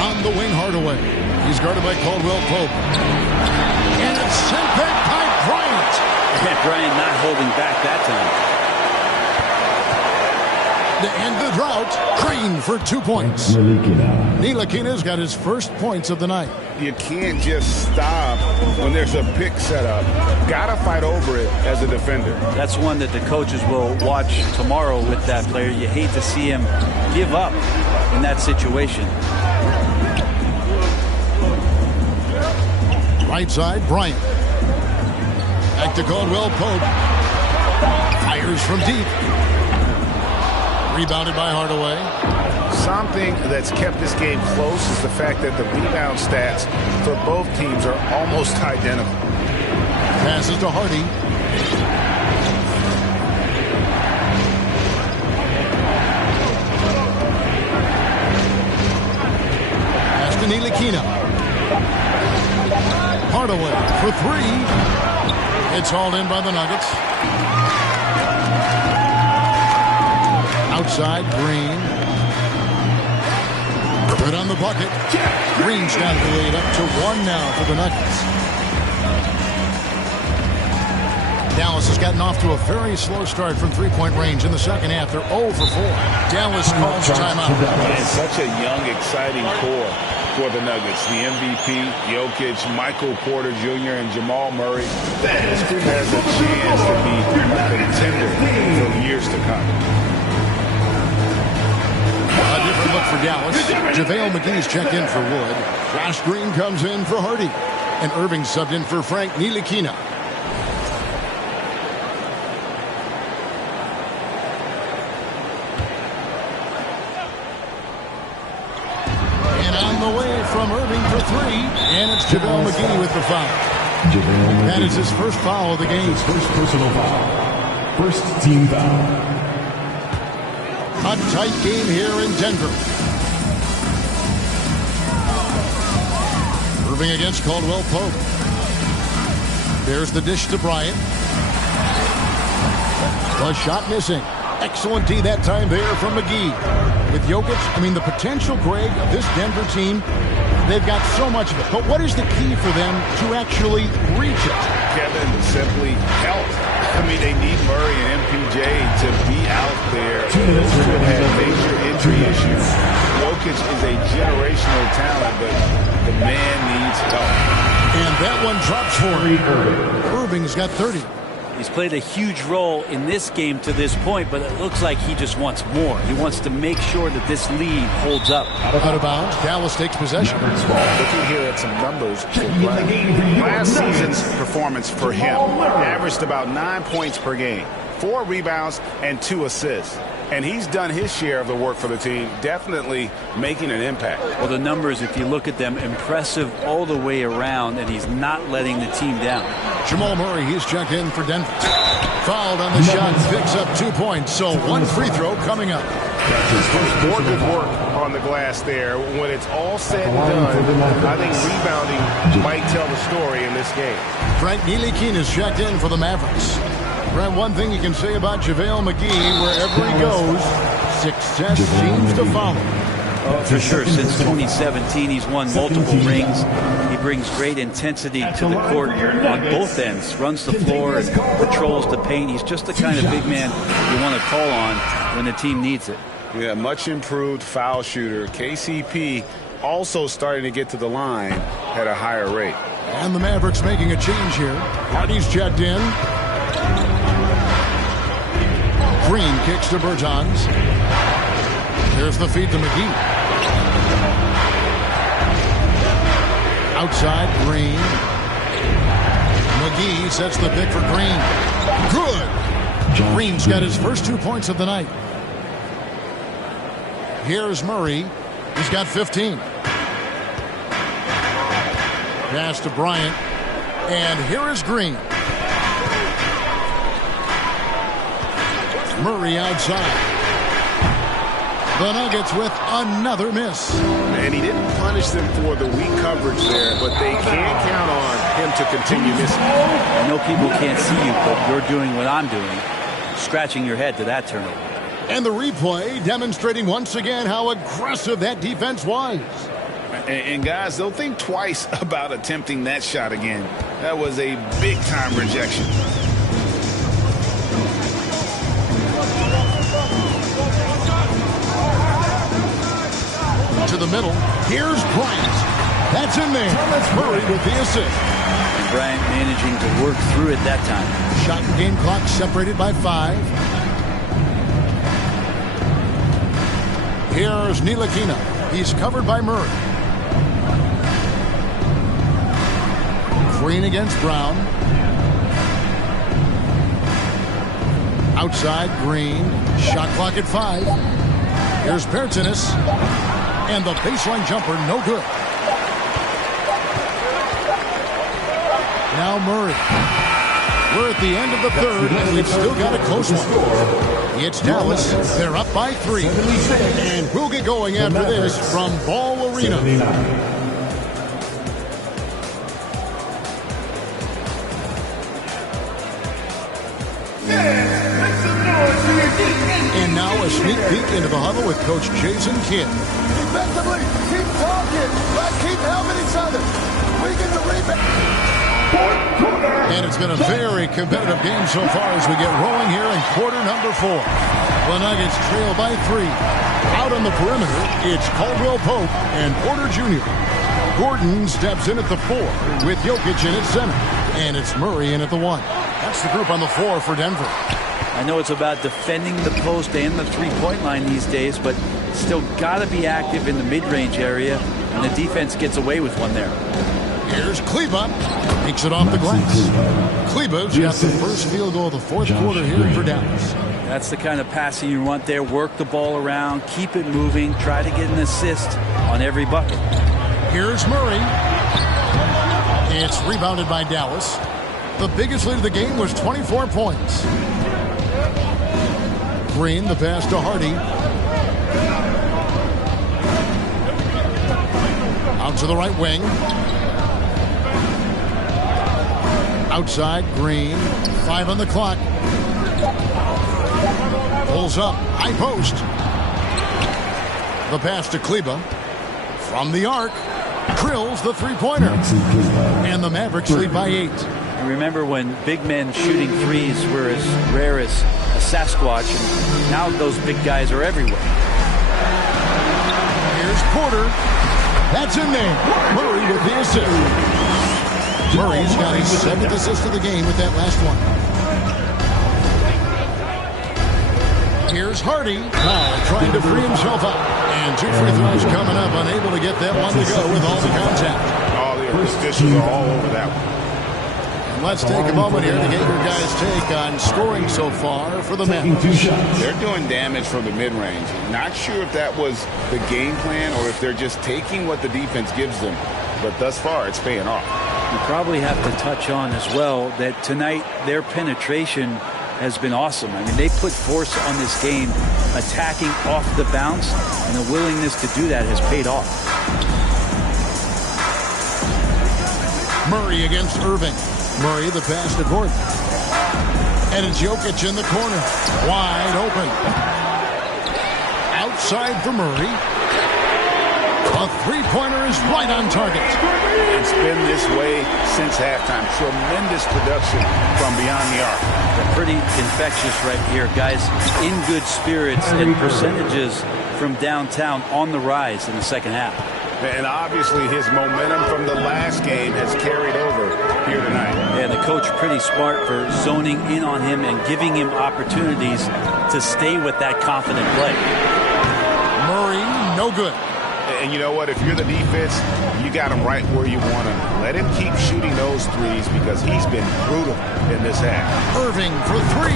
On the wing, Hardaway. He's guarded by Caldwell Pope. And it's sent back by Bryant. And Bryant not holding back that time. To end the drought, Green for 2 points. Ntilikina's got his first points of the night. You can't just stop when there's a pick set up. Gotta fight over it as a defender. That's one that the coaches will watch tomorrow with that player. You hate to see him give up in that situation. Right side, Bryant. Back to Caldwell Pope. Fires from deep. Rebounded by Hardaway. Something that's kept this game close is the fact that the rebound stats for both teams are almost identical. Passes to Hardy. Pass to Ntilikina. Hardaway for 3. It's hauled in by the Nuggets. Outside, Green. Good on the bucket. Green's got it laid up to 1 now for the Nuggets. Dallas has gotten off to a very slow start from three-point range in the second half. They're 0 for 4. Dallas calls timeout. And such a young, exciting core for the Nuggets. The MVP, Jokic, Michael Porter Jr., and Jamal Murray. This group has a chance to be a contender for years to come. A different look for Dallas. JaVale McGee's checked in for Wood. Josh Green comes in for Hardy. And Irving subbed in for Frank Ntilikina. And on the way from Irving for 3. And it's JaVale McGee with the foul. That is his first foul of the game. His first personal foul. First team foul. A tight game here in Denver. Irving against Caldwell Pope. There's the dish to Bryant. The shot missing. Excellent D that time there from McGee. With Jokic, the potential, Greg, of this Denver team, they've got so much of it. But what is the key for them to actually reach it? Kevin, simply health. They need Murray and MPJ to be out there. Those two have had major injury issues. Jokic is a generational talent, but the man needs help. And that one drops for him. Irving's got 30. He's played a huge role in this game to this point, but it looks like he just wants more. He wants to make sure that this lead holds up. Out of bounds. Dallas takes possession. Looking here at some numbers. Last season's performance for him averaged about 9 points per game, 4 rebounds, and 2 assists. And he's done his share of the work for the team, definitely making an impact. Well, the numbers, if you look at them, impressive all the way around, and he's not letting the team down. Jamal Murray, he's checked in for Denver. Fouled on the shot, picks up 2 points, so 1 free throw coming up. More good work on the glass there. When it's all said and done, I think rebounding might tell the story in this game. Frank Ntilikina is checked in for the Mavericks. Brad, one thing you can say about JaVale McGee, wherever he goes, success seems to follow. For sure. Since 2017, he's won multiple rings. He brings great intensity to the court on both ends. Runs the floor and patrols the paint. He's just the kind of big man you want to call on when the team needs it. Yeah, much improved foul shooter. KCP also starting to get to the line at a higher rate. And the Mavericks making a change here. Hardy's checked in. Green kicks to Bertans. There's the feed to McGee. Outside, Green. McGee sets the pick for Green. Good! Green's got his first 2 points of the night. Here's Murray. He's got 15. Pass to Bryant. And here is Green. Murray outside. The Nuggets with another miss. And he didn't punish them for the weak coverage there, but they can count on him to continue missing. I know people can't see you, but you're doing what I'm doing, scratching your head to that turnover. And the replay demonstrating once again how aggressive that defense was. And guys, they'll think twice about attempting that shot again. That was a big-time rejection. To the middle. Here's Bryant. That's in there. Murray with the assist. And Bryant managing to work through it that time. Shot and game clock separated by 5. Here's Ntilikina. He's covered by Murray. Green against Brown. Outside, Green. Shot clock at 5. Here's Bertans. And the baseline jumper, no good. Now Murray. We're at the end of the third, and we've still got a close one. It's Dallas. They're up by 3. And we'll get going after this from Ball Arena. And now a sneak peek into the huddle with Coach Jason Kidd. Defensively, keep talking. Let's keep helping each other. We get the rebound. And it's been a very competitive game so far as we get rolling here in quarter number 4. The Nuggets trail by 3. Out on the perimeter, it's Caldwell Pope and Porter Jr. Gordon steps in at the 4 with Jokic in at center. And it's Murray in at the 1. That's the group on the floor for Denver. I know it's about defending the post and the three-point line these days, but still got to be active in the mid-range area, and the defense gets away with one there. Here's Kleba. Takes it off the glass. Kleba's got the first field goal of the fourth quarter here for Dallas. That's the kind of passing you want there. Work the ball around, keep it moving, try to get an assist on every bucket. Here's Murray. It's rebounded by Dallas. The biggest lead of the game was 24 points. Green, the pass to Hardy. Out to the right wing. Outside, Green. 5 on the clock. Pulls up, high post. The pass to Kleba. From the arc, drills the three-pointer. And the Mavericks lead by 8. And remember when big men shooting threes were as rare as a Sasquatch, and now those big guys are everywhere. Here's Porter. That's in there. Murray with the assist. Murray's got his 7th assist of the game with that last one. Here's Hardy. Now trying to free himself up. And 2 free throws coming up. Unable to get that one to go with all the contact. All the officials are all over that one. Let's take a moment here to get your guys' take on scoring so far for the Mavericks. They're doing damage from the mid-range. Not sure if that was the game plan or if they're just taking what the defense gives them. But thus far, it's paying off. You probably have to touch on as well that tonight their penetration has been awesome. I mean, they put force on this game, attacking off the bounce, and the willingness to do that has paid off. Murray against Irving. Murray, the pass to Gordon. And it's Jokic in the corner. Wide open. Outside for Murray. A three-pointer is right on target. It's been this way since halftime. Tremendous production from beyond the arc. They're pretty infectious right here, guys. In good spirits and percentages from downtown on the rise in the second half. And obviously his momentum from the last game has carried over here tonight. Yeah, the coach pretty smart for zoning in on him and giving him opportunities to stay with that confident play. Murray, no good. And you know what? If you're the defense, you got him right where you want him. Let him keep shooting those threes because he's been brutal in this half. Irving for 3.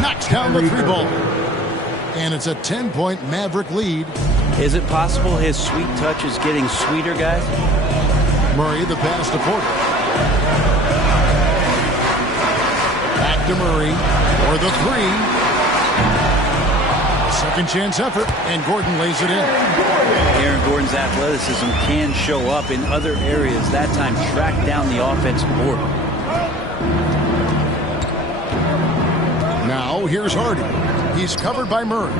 Knocks down the 3-ball. And it's a 10-point Maverick lead. Is it possible his sweet touch is getting sweeter, guys? Murray, the pass to Porter. Back to Murray for the 3. Second chance effort, and Gordon lays it in. Aaron Gordon's athleticism can show up in other areas. That time, track down the offensive board. Now, here's Hardy. He's covered by Murray.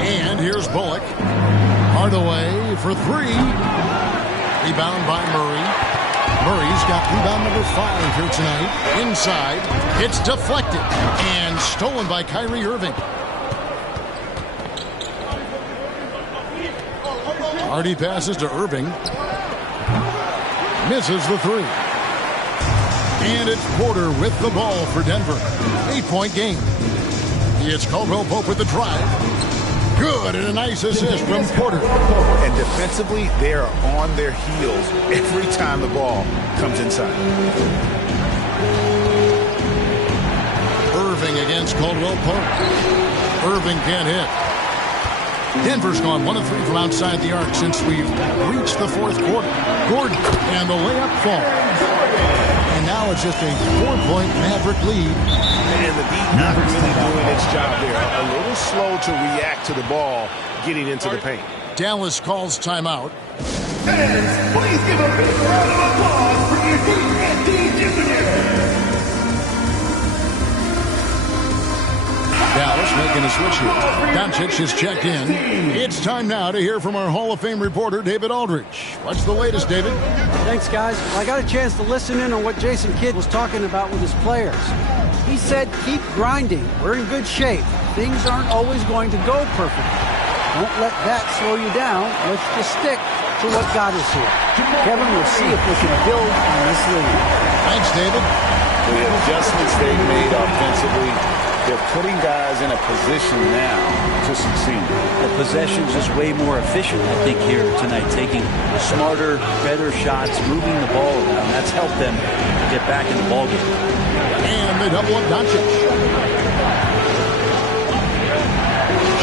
And here's Bullock. Hardaway for 3. Rebound by Murray. Murray's got rebound number 5 here tonight. Inside. It's deflected. And stolen by Kyrie Irving. Hardy passes to Irving. Misses the 3. And it's Porter with the ball for Denver. 8-point game. It's Caldwell Pope with the drive. Good, and a nice assist from Porter. And defensively, they are on their heels every time the ball comes inside. Irving against Caldwell Pope. Irving can't hit. Denver's gone 1 of 3 from outside the arc since we've reached the fourth quarter. Gordon, and the layup falls. And now it's just a 4-point Maverick lead. And the beat not really doing its job there. A little slow to react to the ball getting into the paint. Dallas calls timeout. Fans, please give a big round of applause for your D&D Junior. Dallas making a switch here. Doncic is checked in. It's time now to hear from our Hall of Fame reporter, David Aldridge. What's the latest, David? Thanks, guys. Well, I got a chance to listen in on what Jason Kidd was talking about with his players. He said, keep grinding. We're in good shape. Things aren't always going to go perfectly. Don't let that slow you down. Let's just stick to what got us here. Kevin, we'll see if we can build on this lead. Thanks, David. The adjustments they've made offensively, they're putting guys in a position now to succeed. The possession's just way more efficient, I think, here tonight. Taking smarter, better shots, moving the ball around. That's helped them get back in the ballgame. And they double up Doncic.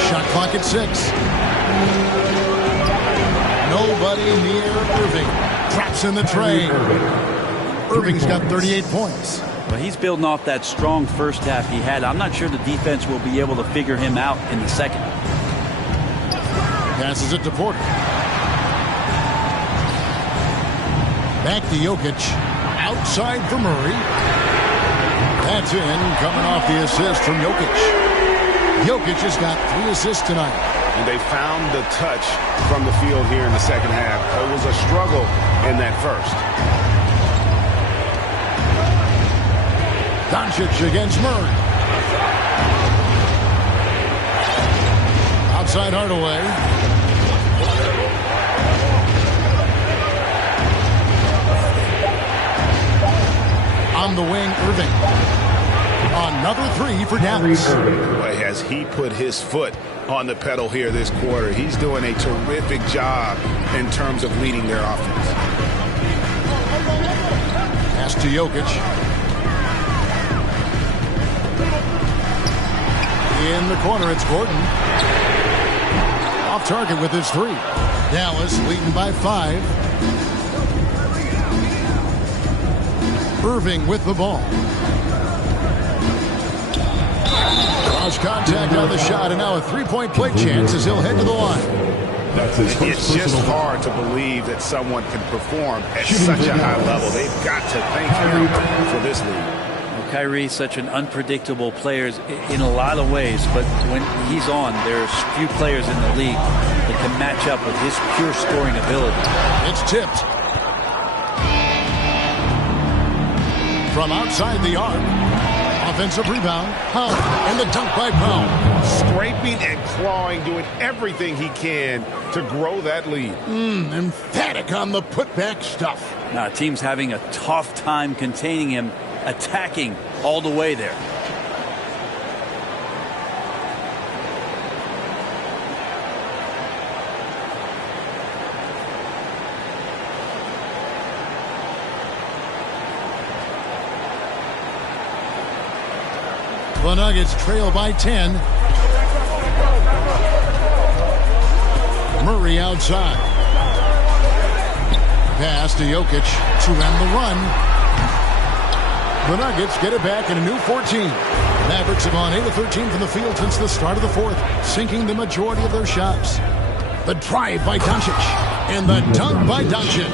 Shot clock at 6. Nobody near Irving. Drops in the tray. Irving's got 38 points. But he's building off that strong first half he had. I'm not sure the defense will be able to figure him out in the second. Passes it to Porter. Back to Jokic. Outside for Murray. That's in, coming off the assist from Jokic. Jokic has got 3 assists tonight. And they found the touch from the field here in the second half. It was a struggle in that first. Doncic against Murray. Outside Hardaway. On the wing, Irving. Another 3 for Dallas. Boy, has he put his foot on the pedal here this quarter. He's doing a terrific job in terms of leading their offense. Pass to Jokic. In the corner, it's Gordon. Off target with his 3. Dallas leading by 5. Irving with the ball. Cross contact on the shot, and now a 3-point play chance as he'll head to the line. That's his first It's just personal hard to believe that someone can perform at such a high level. They've got to thank him for this lead. Kyrie's such an unpredictable player in a lot of ways, but when he's on, there's few players in the league that can match up with his pure scoring ability. It's tipped. From outside the arc. Offensive rebound. Powell. And the dunk by Powell. Scraping and clawing, doing everything he can to grow that lead. Emphatic on the putback stuff. Now, team's having a tough time containing him, attacking all the way there. The Nuggets trail by 10. Murray outside. Pass to Jokic to end the run. The Nuggets get it back in a new 14. Mavericks have gone 8 of 13 from the field since the start of the fourth, sinking the majority of their shots. The drive by Doncic and the dunk by Doncic.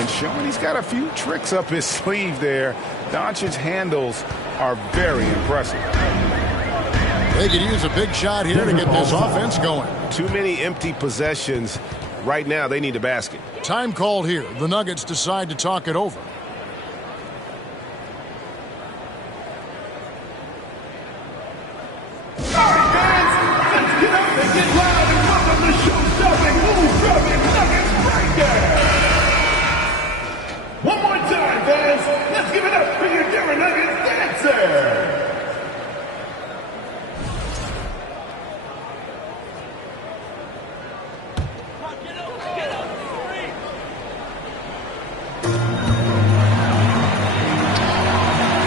And showing he's got a few tricks up his sleeve there. Doncic's handles are very impressive. They could use a big shot here to get this offense going. Too many empty possessions. Right now, they need a basket. Time called here. The Nuggets decide to talk it over. One more time, fans. Let's give it up for your Denver Nuggets dancer.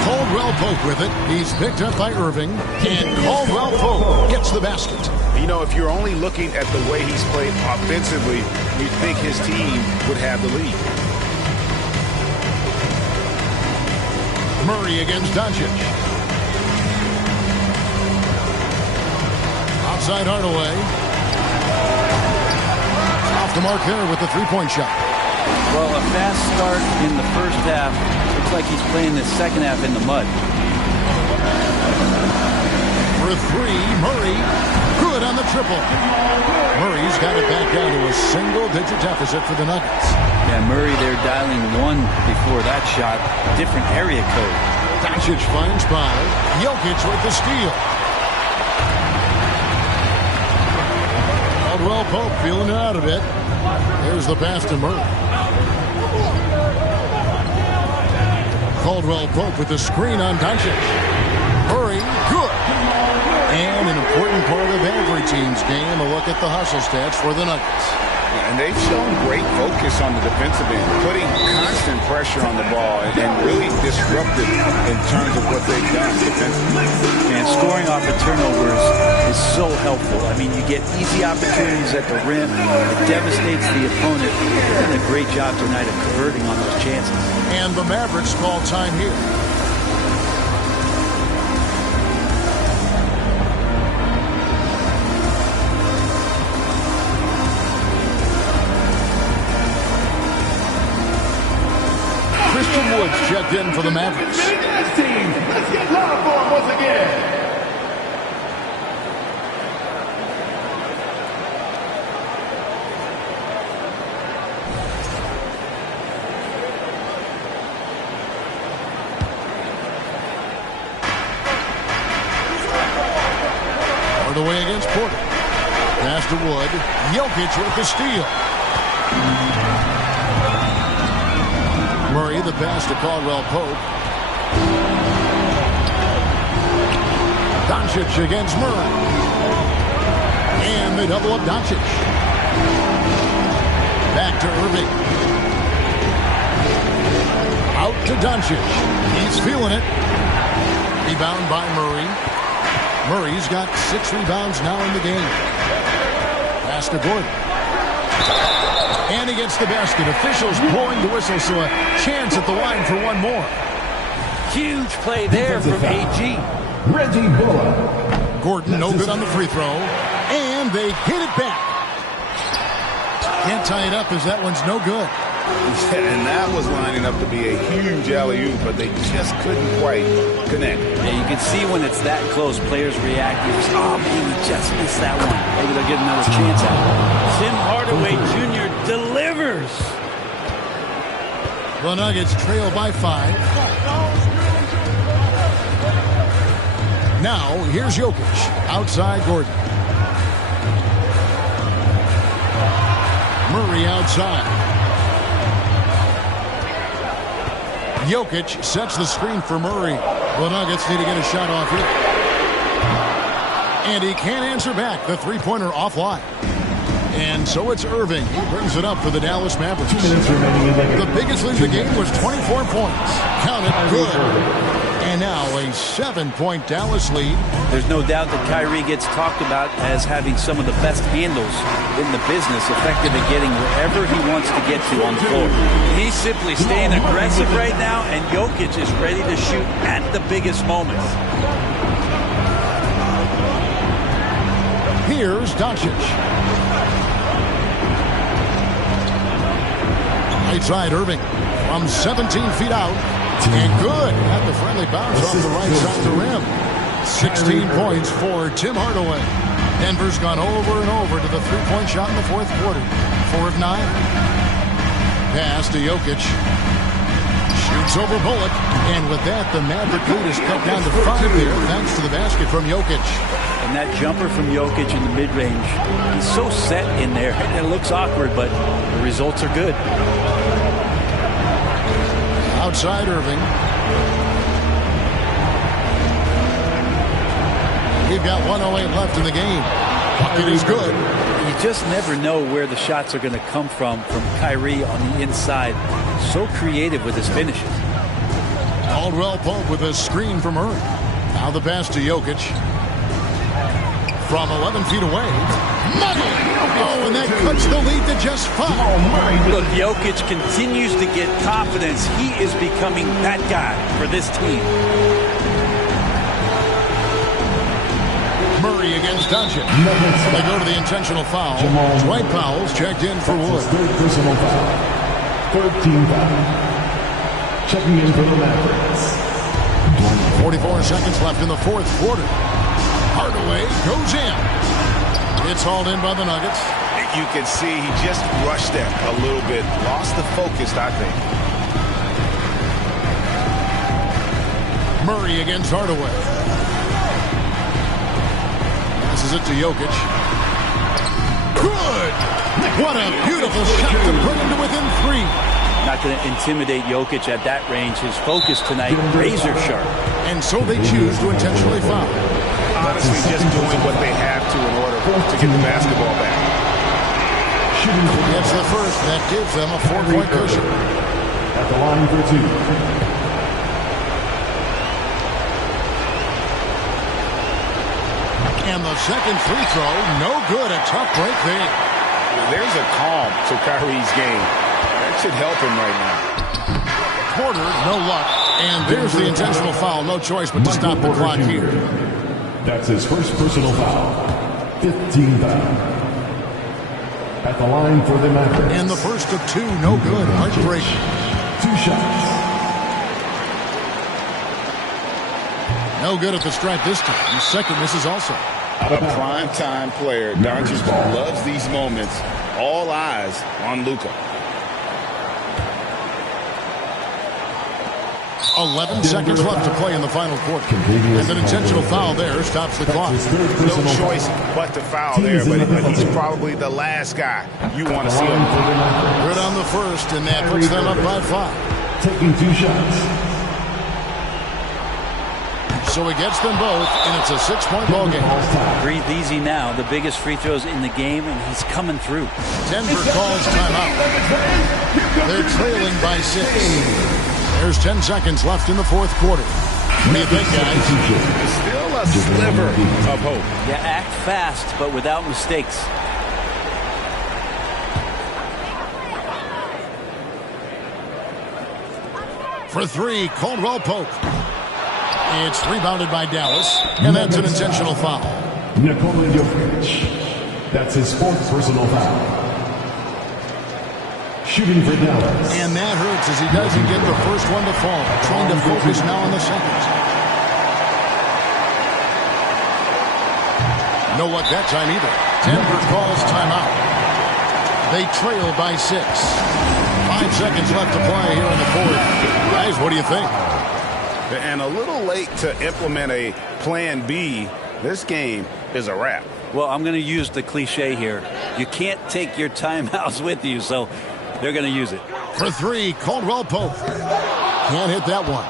Caldwell Pope with it. He's picked up by Irving. And Caldwell Pope gets the basket. You know, if you're only looking at the way he's played offensively, you'd think his team would have the lead. Murray against Doncic. Outside Hardaway. Off the mark there with the three-point shot. Well, a fast start in the first half. Looks like he's playing the second half in the mud. the three. Murray, good on the triple. Murray's got it back down to a single-digit deficit for the Nuggets. Yeah, Murray there dialing one before that shot. Different area code. Doncic finds Powell. Jokic with the steal. Caldwell Pope feeling it out a bit. There's the pass to Murray. Caldwell Pope with the screen on Doncic. Murray, good. And an important part of every team's game, a look at the hustle stats for the Nuggets. And they've shown great focus on the defensive end, putting constant pressure on the ball and really disruptive in terms of what they've done defensively. And scoring off of turnovers is so helpful. I mean, you get easy opportunities at the rim. It devastates the opponent. They've done a great job tonight of converting on those chances. And the Mavericks call time here. Woods checked in for the Mavericks. Let's get loud for him once again. Hardaway against Porter. Pass to Wood. Jokic with the steal. Murray, the pass to Caldwell Pope. Doncic against Murray. And they double up Doncic. Back to Irving. Out to Doncic. He's feeling it. Rebound by Murray. Murray's got 6 rebounds now in the game. Pass to Gordon. And he gets the basket. Officials blowing the whistle, so a chance at the line for one more. Huge play there from AG. Reggie Bullock. Gordon no good on the free throw. And they hit it back. Can't tie it up as that one's no good. And that was lining up to be a huge alley-oop, but they just couldn't quite connect. Yeah, you can see when it's that close, players react. Oh, man, we just missed that one. Maybe they'll get another chance at it. Tim Hardaway Jr. delivers. The Nuggets trail by 5. Now, here's Jokic. Outside Gordon. Murray outside. Jokic sets the screen for Murray. The Nuggets need to get a shot off here. And he can't answer back. The three-pointer offline. And so it's Irving. He brings it up for the Dallas Mavericks. The biggest lead of the game was 24 points. Count it, good. And now a 7-point Dallas lead. There's no doubt that Kyrie gets talked about as having some of the best handles in the business, effective at getting wherever he wants to get to on the floor. He's simply staying aggressive right now, and Jokic is ready to shoot at the biggest moments. Here's Doncic. Right side, Irving from 17 feet out. And good at the friendly bounce off the right side of the rim. 16 points for Tim Hardaway. Denver's gone over and over to the three-point shot in the fourth quarter. 4 of 9. Pass to Jokic. Shoots over Bullock. And with that, the Maverick lead is cut down to 5 there, thanks to the basket from Jokic. And that jumper from Jokic in the mid-range, he's so set in there. It looks awkward, but the results are good. Outside Irving. We've got 1:08 left in the game. Bucket is good. You just never know where the shots are going to come from Kyrie on the inside. So creative with his finishes. Caldwell Pope with a screen from Murray. Now the pass to Jokic. From 11 feet away. Money! Oh, and that cuts the lead to just 5. Look, Jokic continues to get confidence. He is becoming that guy for this team. Murray against Doncic. They go to the intentional foul. Dwight Powell's checked in for Wood. Third personal foul. 13 foul. Checking in for the Mavericks. 44 seconds left in the fourth quarter. Hardaway goes in. It's hauled in by the Nuggets. You can see he just rushed that a little bit. Lost the focus, I think. Murray against Hardaway. This is it to Jokic. Good! What a beautiful shot to put him to within 3. Not going to intimidate Jokic at that range. His focus tonight, razor sharp. And so they choose to intentionally foul. Honestly, just doing what they have to in order to get the basketball back. Gets the first. That gives them a 4-point cushion. At the line for 2. And the second free throw, no good. A tough break there. There's a calm to Kyrie's game. That should help him right now. Porter, no luck. And there's the intentional foul. No choice but to stop the clock here. That's his first personal foul. 15 foul. At the line for the Mavericks. And the first of 2, no good. Heartbreak. 2 shots. No good at the stripe this time. Second misses also. A prime-time player. Doncic loves these moments. All eyes on Luka. 11 seconds left to play in the final quarter. And an intentional foul there stops the clock. No choice but to foul there, but he's probably the last guy you want to see him. Good on the first, and that puts them up by 5. Taking 2 shots. So he gets them both, and it's a 6-point ball game. Breathe easy now. The biggest free throws in the game, and he's coming through. Denver calls timeout. They're trailing by 6. There's 10 seconds left in the fourth quarter. What do you think, guys? Still a sliver of hope. Yeah, act fast, but without mistakes. For 3, Caldwell Pope. It's rebounded by Dallas, and that's an intentional foul. Nikola Jokic. That's his 4th personal foul. Shooting for Dallas. And that hurts as he doesn't get the first one to fall. Trying to focus now on the second. No luck that time either. Denver calls timeout. They trail by 6. 5 seconds left to play here in the fourth. Guys, what do you think? And a little late to implement a plan B. This game is a wrap. Well, I'm going to use the cliche here. You can't take your timeouts with you, so they're going to use it. For 3, Caldwell Pope. Can't hit that one.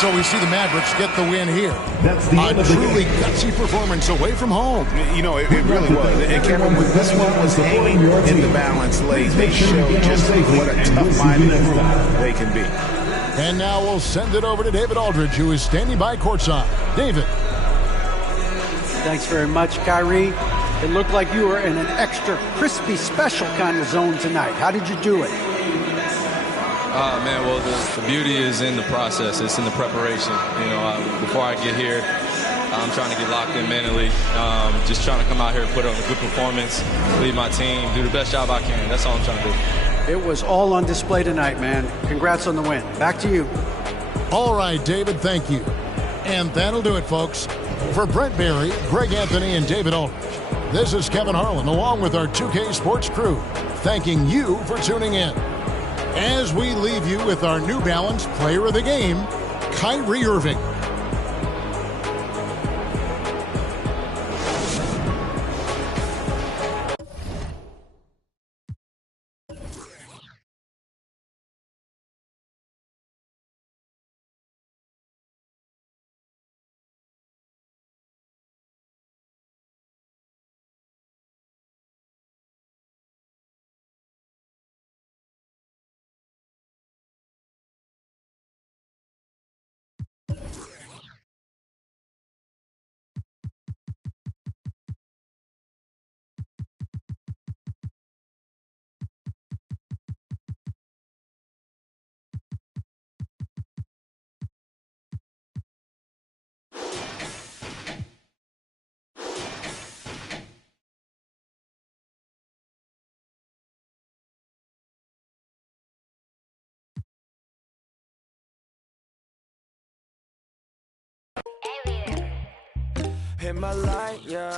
So we see the Mavericks get the win here. That's the end of the truly game. gutsy performance away from home. You know, it really was. And Kevin, when this one was hanging in the balance late, they showed just what a tough-minded group they can be. And now we'll send it over to David Aldridge, who is standing by courtside. David. Thanks very much, Kyrie. It looked like you were in an extra crispy special kind of zone tonight. How did you do it? Man, well, the beauty is in the process. It's in the preparation. You know, before I get here, I'm trying to get locked in mentally. Just trying to come out here and put on a good performance, lead my team, do the best job I can. That's all I'm trying to do. It was all on display tonight, man. Congrats on the win. Back to you. All right, David, thank you. And that'll do it, folks. For Brent Barry, Greg Anthony, and David Aldridge, this is Kevin Harlan, along with our 2K Sports crew, thanking you for tuning in. As we leave you with our New Balance Player of the Game, Kyrie Irving. Himalaya.